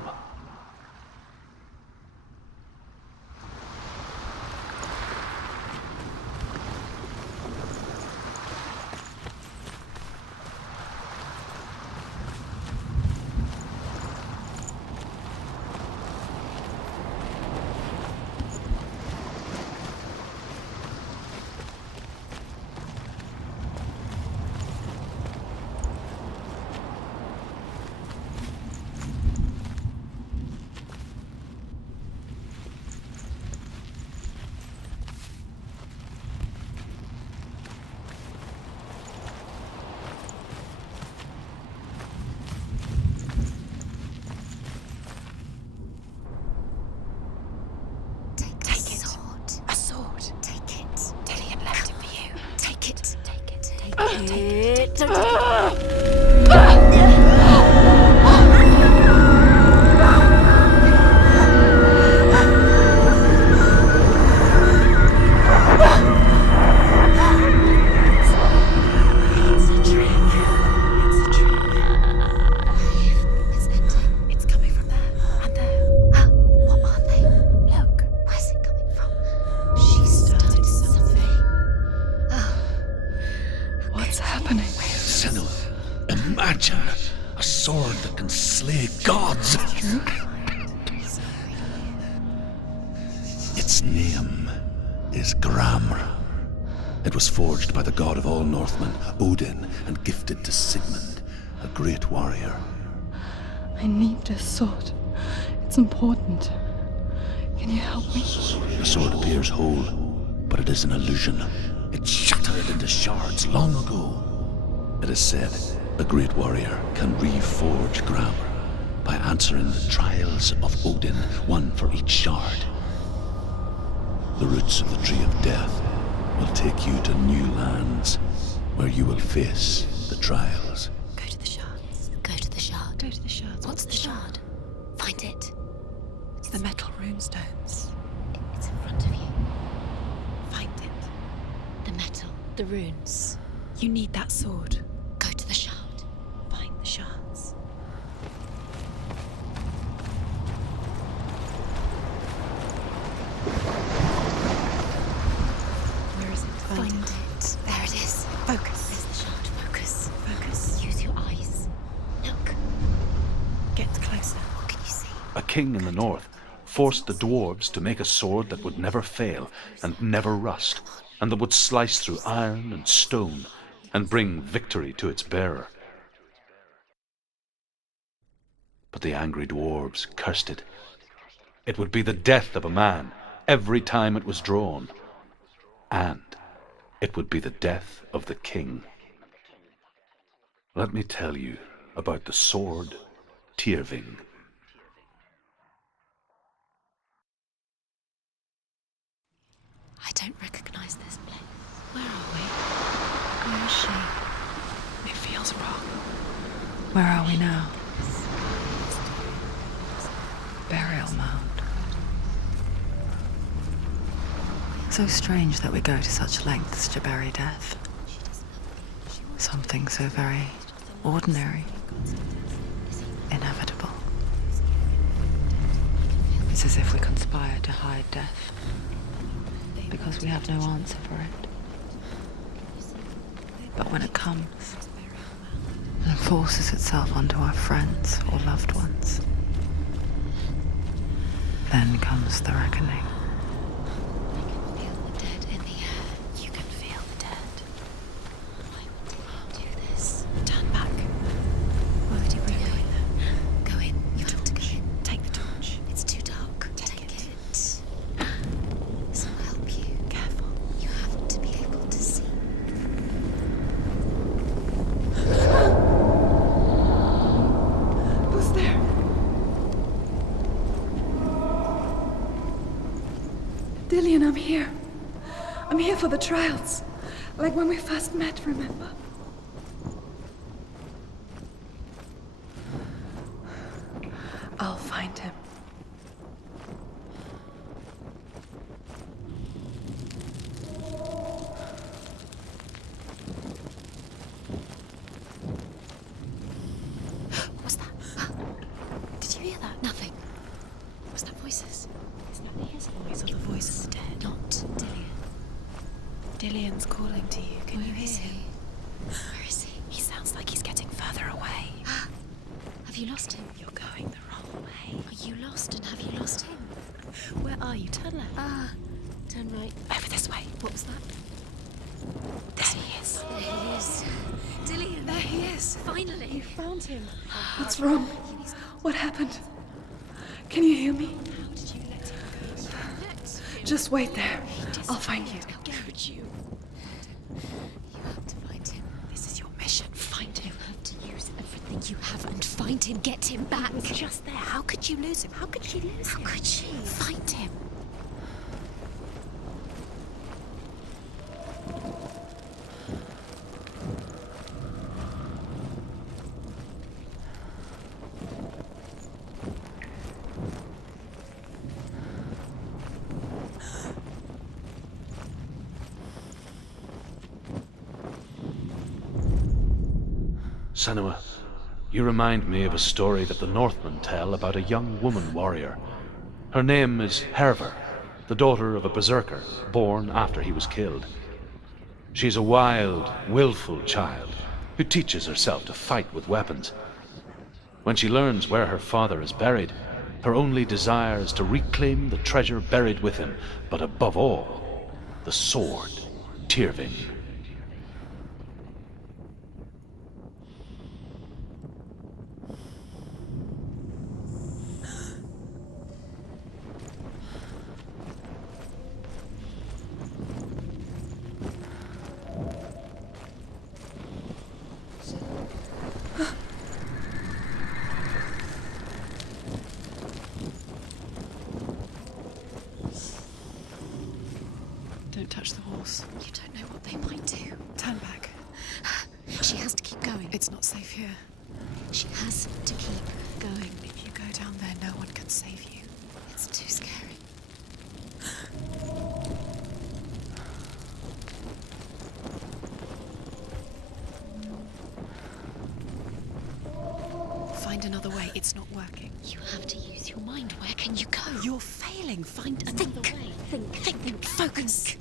Its name is Gram. It was forged by the god of all Northmen, Odin, and gifted to Sigmund, a great warrior. I need this sword. It's important. Can you help me? The sword appears whole, but it is an illusion. It shattered into shards long ago. It is said a great warrior can reforge Gram by answering the trials of Odin, one for each shard. The roots of the Tree of Death will take you to new lands where you will face the trials. Go to the shards. Go to the shard. Go to the shards. What's the shard? Find it. It's the metal runestones. It's in front of you. Find it. The metal. The runes. You need that sword. Go to the shard. Find the shards. Where is it? Find it. There it is. Focus. There's the shard. Focus. Focus. Use your eyes. Look. Get closer. What can you see? A king in the north forced the dwarves to make a sword that would never fail and never rust, and that would slice through iron and stone and bring victory to its bearer. But the angry dwarves cursed it. It would be the death of a man every time it was drawn, and it would be the death of the king. Let me tell you about the sword Tyrving. I don't recognize this place. Where are we? Where is she? It feels wrong. Where are we now? Burial mound. So strange that we go to such lengths to bury death. Something so very ordinary, inevitable. It's as if we conspire to hide death, because we have no answer for it. But when it comes and forces itself onto our friends or loved ones, then comes the reckoning. Feel the dead in the air. You can feel the dead. Why would they do this? Turn back. Why would you bring her in there? Go in. You have to go in. Take the torch. It's too dark. Take it. This will help you. Careful. You have to be able to see. Dillian, I'm here. I'm here for the trials. Like when we first met, remember? I'll find him. What was that? Did you hear that? Nothing. Was that voices? Is that his voice or the voice of the dead? Not Dillian. Dillian's calling to you. Can you hear him? Where is he? He sounds like he's getting further away. Have you lost him? You're going the wrong way. Are you lost and have you lost him? Where are you? Turn left. Turn right. Over this way. What was that? There he is. There he is. Dillian. There he is. Finally. You found him. What's wrong? What happened? Can you hear me? How did you let him go? Just wait there. I'll find you. How could you? You have to find him. This is your mission. Find him. You have to use everything you have and find him. Get him back. He was just there. How could you lose him? How could she lose him? How could she? Find him. Senua, you remind me of a story that the Northmen tell about a young woman warrior. Her name is Herver, the daughter of a berserker born after he was killed. She is a wild, willful child who teaches herself to fight with weapons. When she learns where her father is buried, her only desire is to reclaim the treasure buried with him, but above all, the sword, Tyrving. Don't touch the walls. You don't know what they might do. Turn back. She has to keep going. It's not safe here. She has to keep going. If you go down there, no one can save you. It's too scary. Find another way. It's not working. You have to use your mind. Where can you go? You're failing. Find another way. Think. Focus.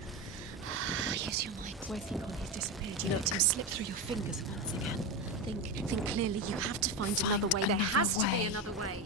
Use your mind. Where's he gone? He's disappeared. You let him slip through your fingers once again. Think clearly. You have to find another way. There another has to way. be another way.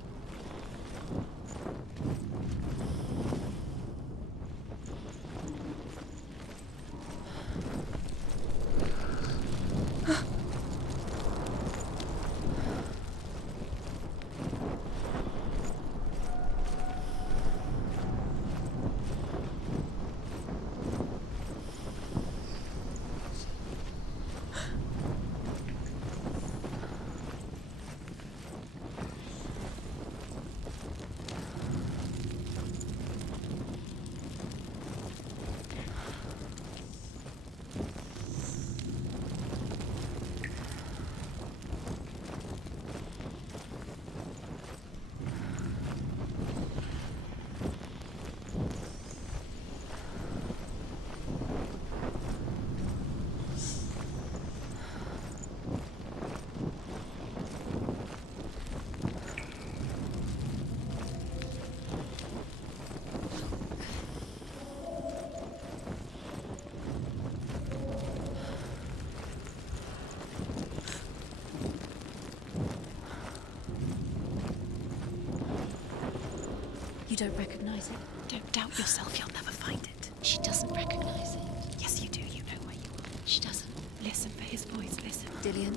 You don't recognize it? Don't doubt yourself. You'll never find it. She doesn't recognize it. Yes, you do. You know where you are. She doesn't. Listen for his voice. Listen. Dillian,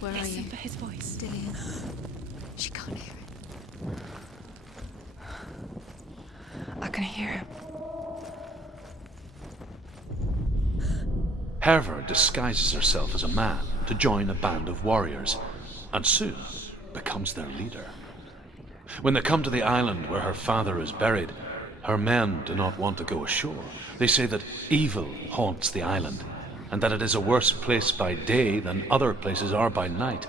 where are you? Listen for his voice. Dillian. She can't hear it. I can hear him. Herver disguises herself as a man to join a band of warriors, and soon becomes their leader. When they come to the island where her father is buried, Her men do not want to go ashore. They say that evil haunts the island, and that it is a worse place by day than other places are by night.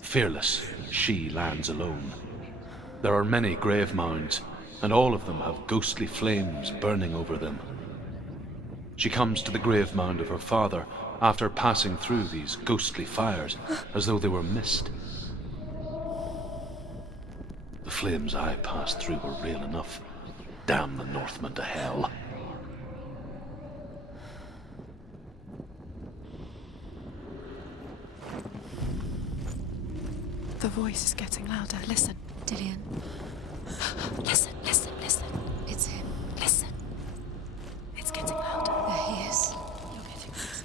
Fearless, she lands alone. There are many grave mounds, and all of them have ghostly flames burning over them. She comes to the grave mound of her father after passing through these ghostly fires, as though they were mist. The flames I passed through were real enough. Damn the Northmen to hell. The voice is getting louder. Listen. Dillian. Listen, listen, listen. It's him. Listen. It's getting louder. There he is. You're getting closer.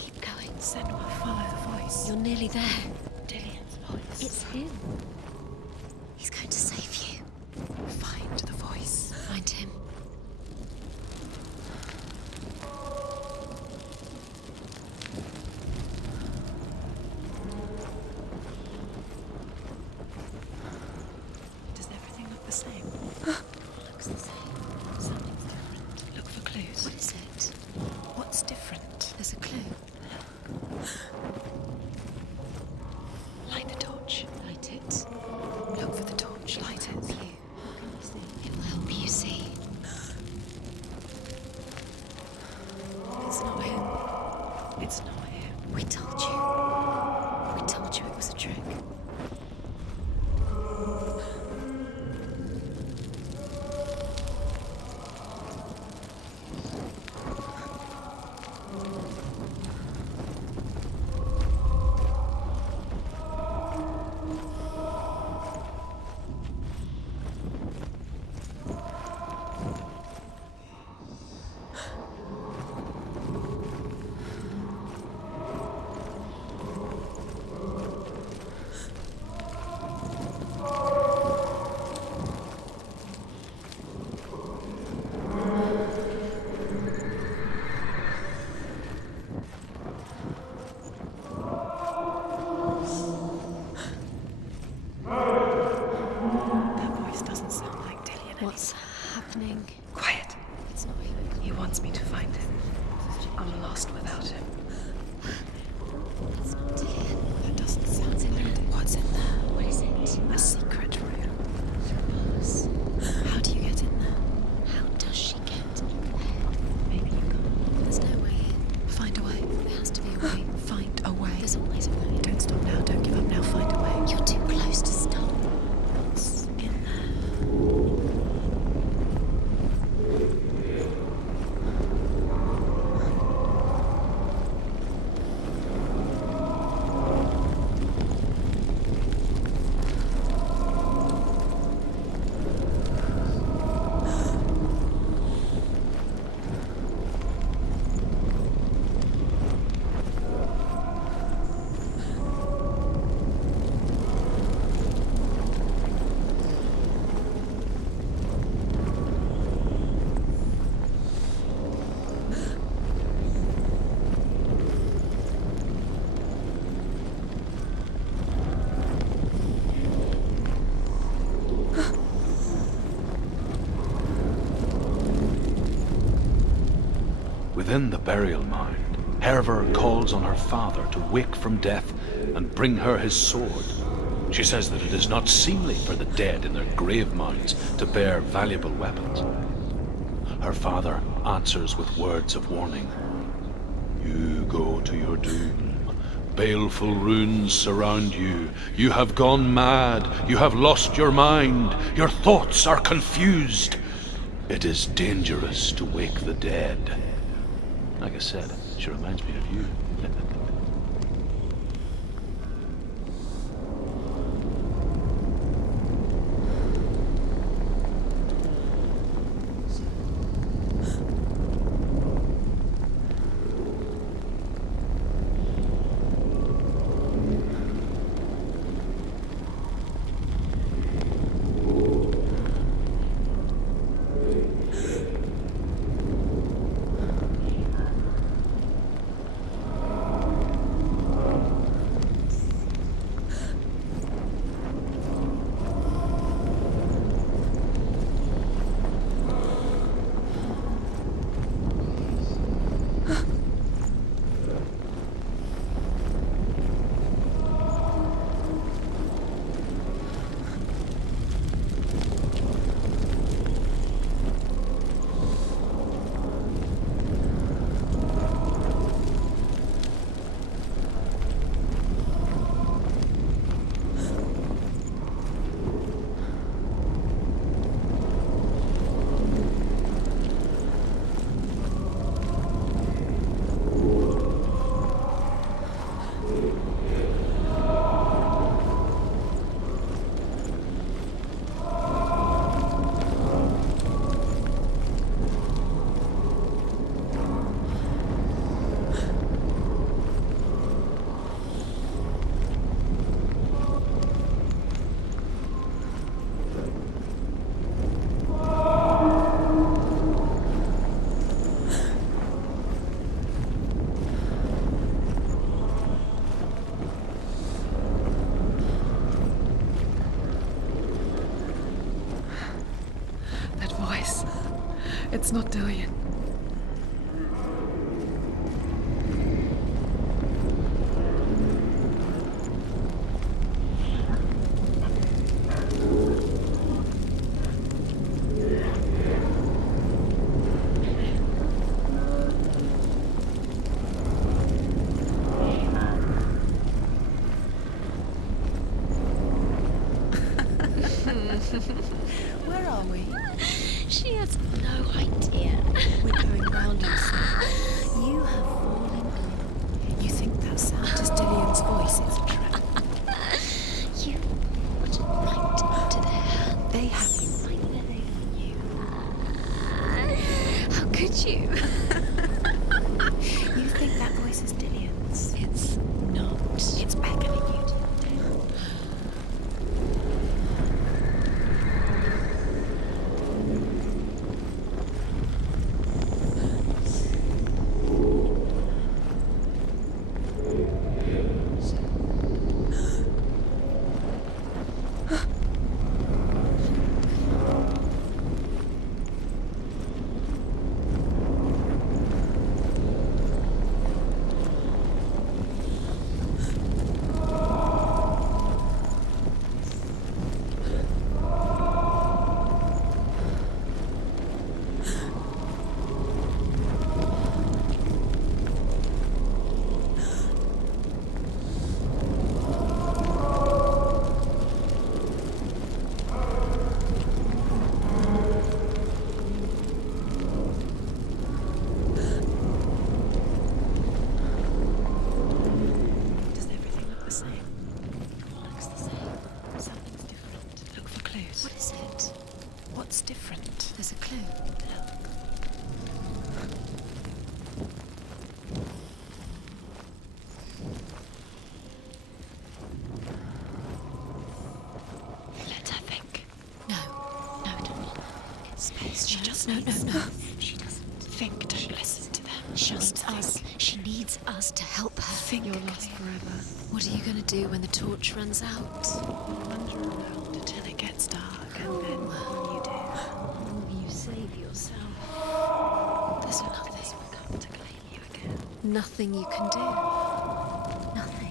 Keep going. Senua, follow the voice. You're nearly there. Dillian's voice. It's him. He's going to save you. Find the voice. Find him. Does everything look the same? Looks the same. Something's different. Look for clues. What is it? What's different? There's a clue. Light the torch. Light it. Look for the torch. Light it. What can you see? It will help you see. It's not him. It's not him. We told you. We told you it was a trick. That voice doesn't sound like Dillian. What's happening? Quiet. It's not him. He wants me to find him. I'm lost without him. It's not Dillian. That doesn't sound What's in there? What's in there? What is it? A secret room. Suppose. How do you get in there? How does she get there? Maybe you can't. There's no way in. Find a way. There has to be a way. Find a way. There's always a way. Don't stop now. Don't give up now. Find a way. You're too close to stop. What's in there? Within the burial mound, Hervor calls on her father to wake from death and bring her his sword. She says that it is not seemly for the dead in their grave mounds to bear valuable weapons. Her father answers with words of warning. You go to your doom. Baleful runes surround you. You have gone mad. You have lost your mind. Your thoughts are confused. It is dangerous to wake the dead. Like I said, she reminds me of you. not Dillian. Where are we? She has no idea. We're going round in circles. You have fallen in. You think that sound is Dillian's voice? It's a trap. You put it right into their hand. They have Right where they are you. How could you? You think that voice is Dillian's? It's not. It's beckoning you to your death. Does everything look the same? Looks the same. Something's different. Look for clues. What is it? What's different? There's a clue. Let her think. No, don't. It's space. She just no. needs- She doesn't. Think, don't listen to them. She needs Just us. think. She needs us to help her. Think. You're lost forever. What are you going to do when the torch runs out? Wander around until it gets dark, and then when you do, You save yourself. there's nothing will come to claim you again. Nothing you can do. Nothing.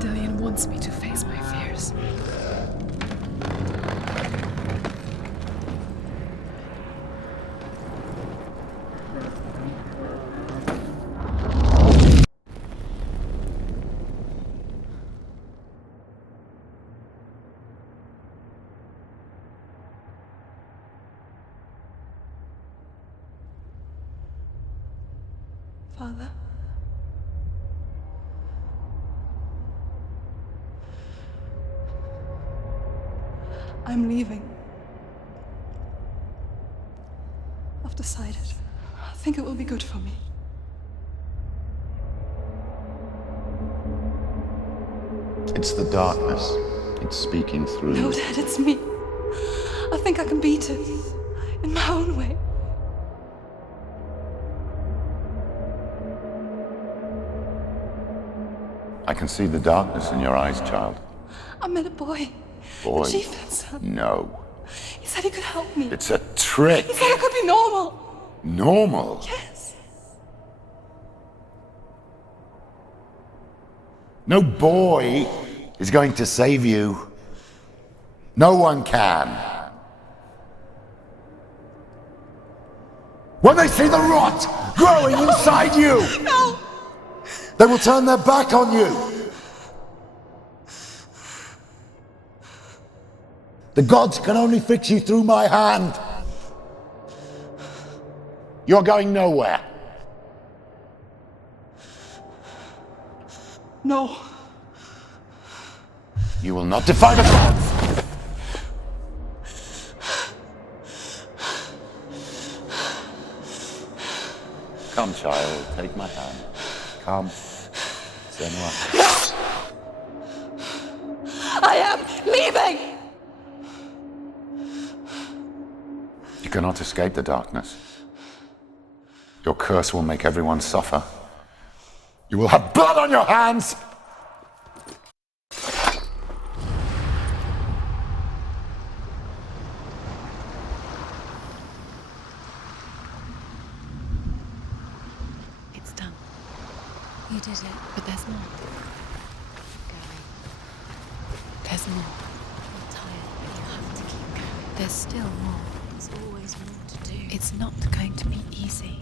Dillian wants me to face my fears. Father? I'm leaving. I've decided. I think it will be good for me. It's the darkness. It's speaking through. No, Dad, it's me. I think I can beat it. In my own way. I can see the darkness in your eyes, child. I met a boy. Boy. The chieftain's son. No. He said he could help me. It's a trick. He said I could be normal. Normal. Yes. No boy is going to save you. No one can. When they see the rot growing inside you, No! they will turn their back on you. The gods can only fix you through my hand. You're going nowhere. No. You will not defy the gods. Come, child, take my hand. Come, Senua. I am leaving! You cannot escape the darkness. Your curse will make everyone suffer. You will have blood on your hands! It's done. You did it. But there's more. There's more. You're tired, but you have to keep going. There's still more. There's always more to do. It's not going to be easy.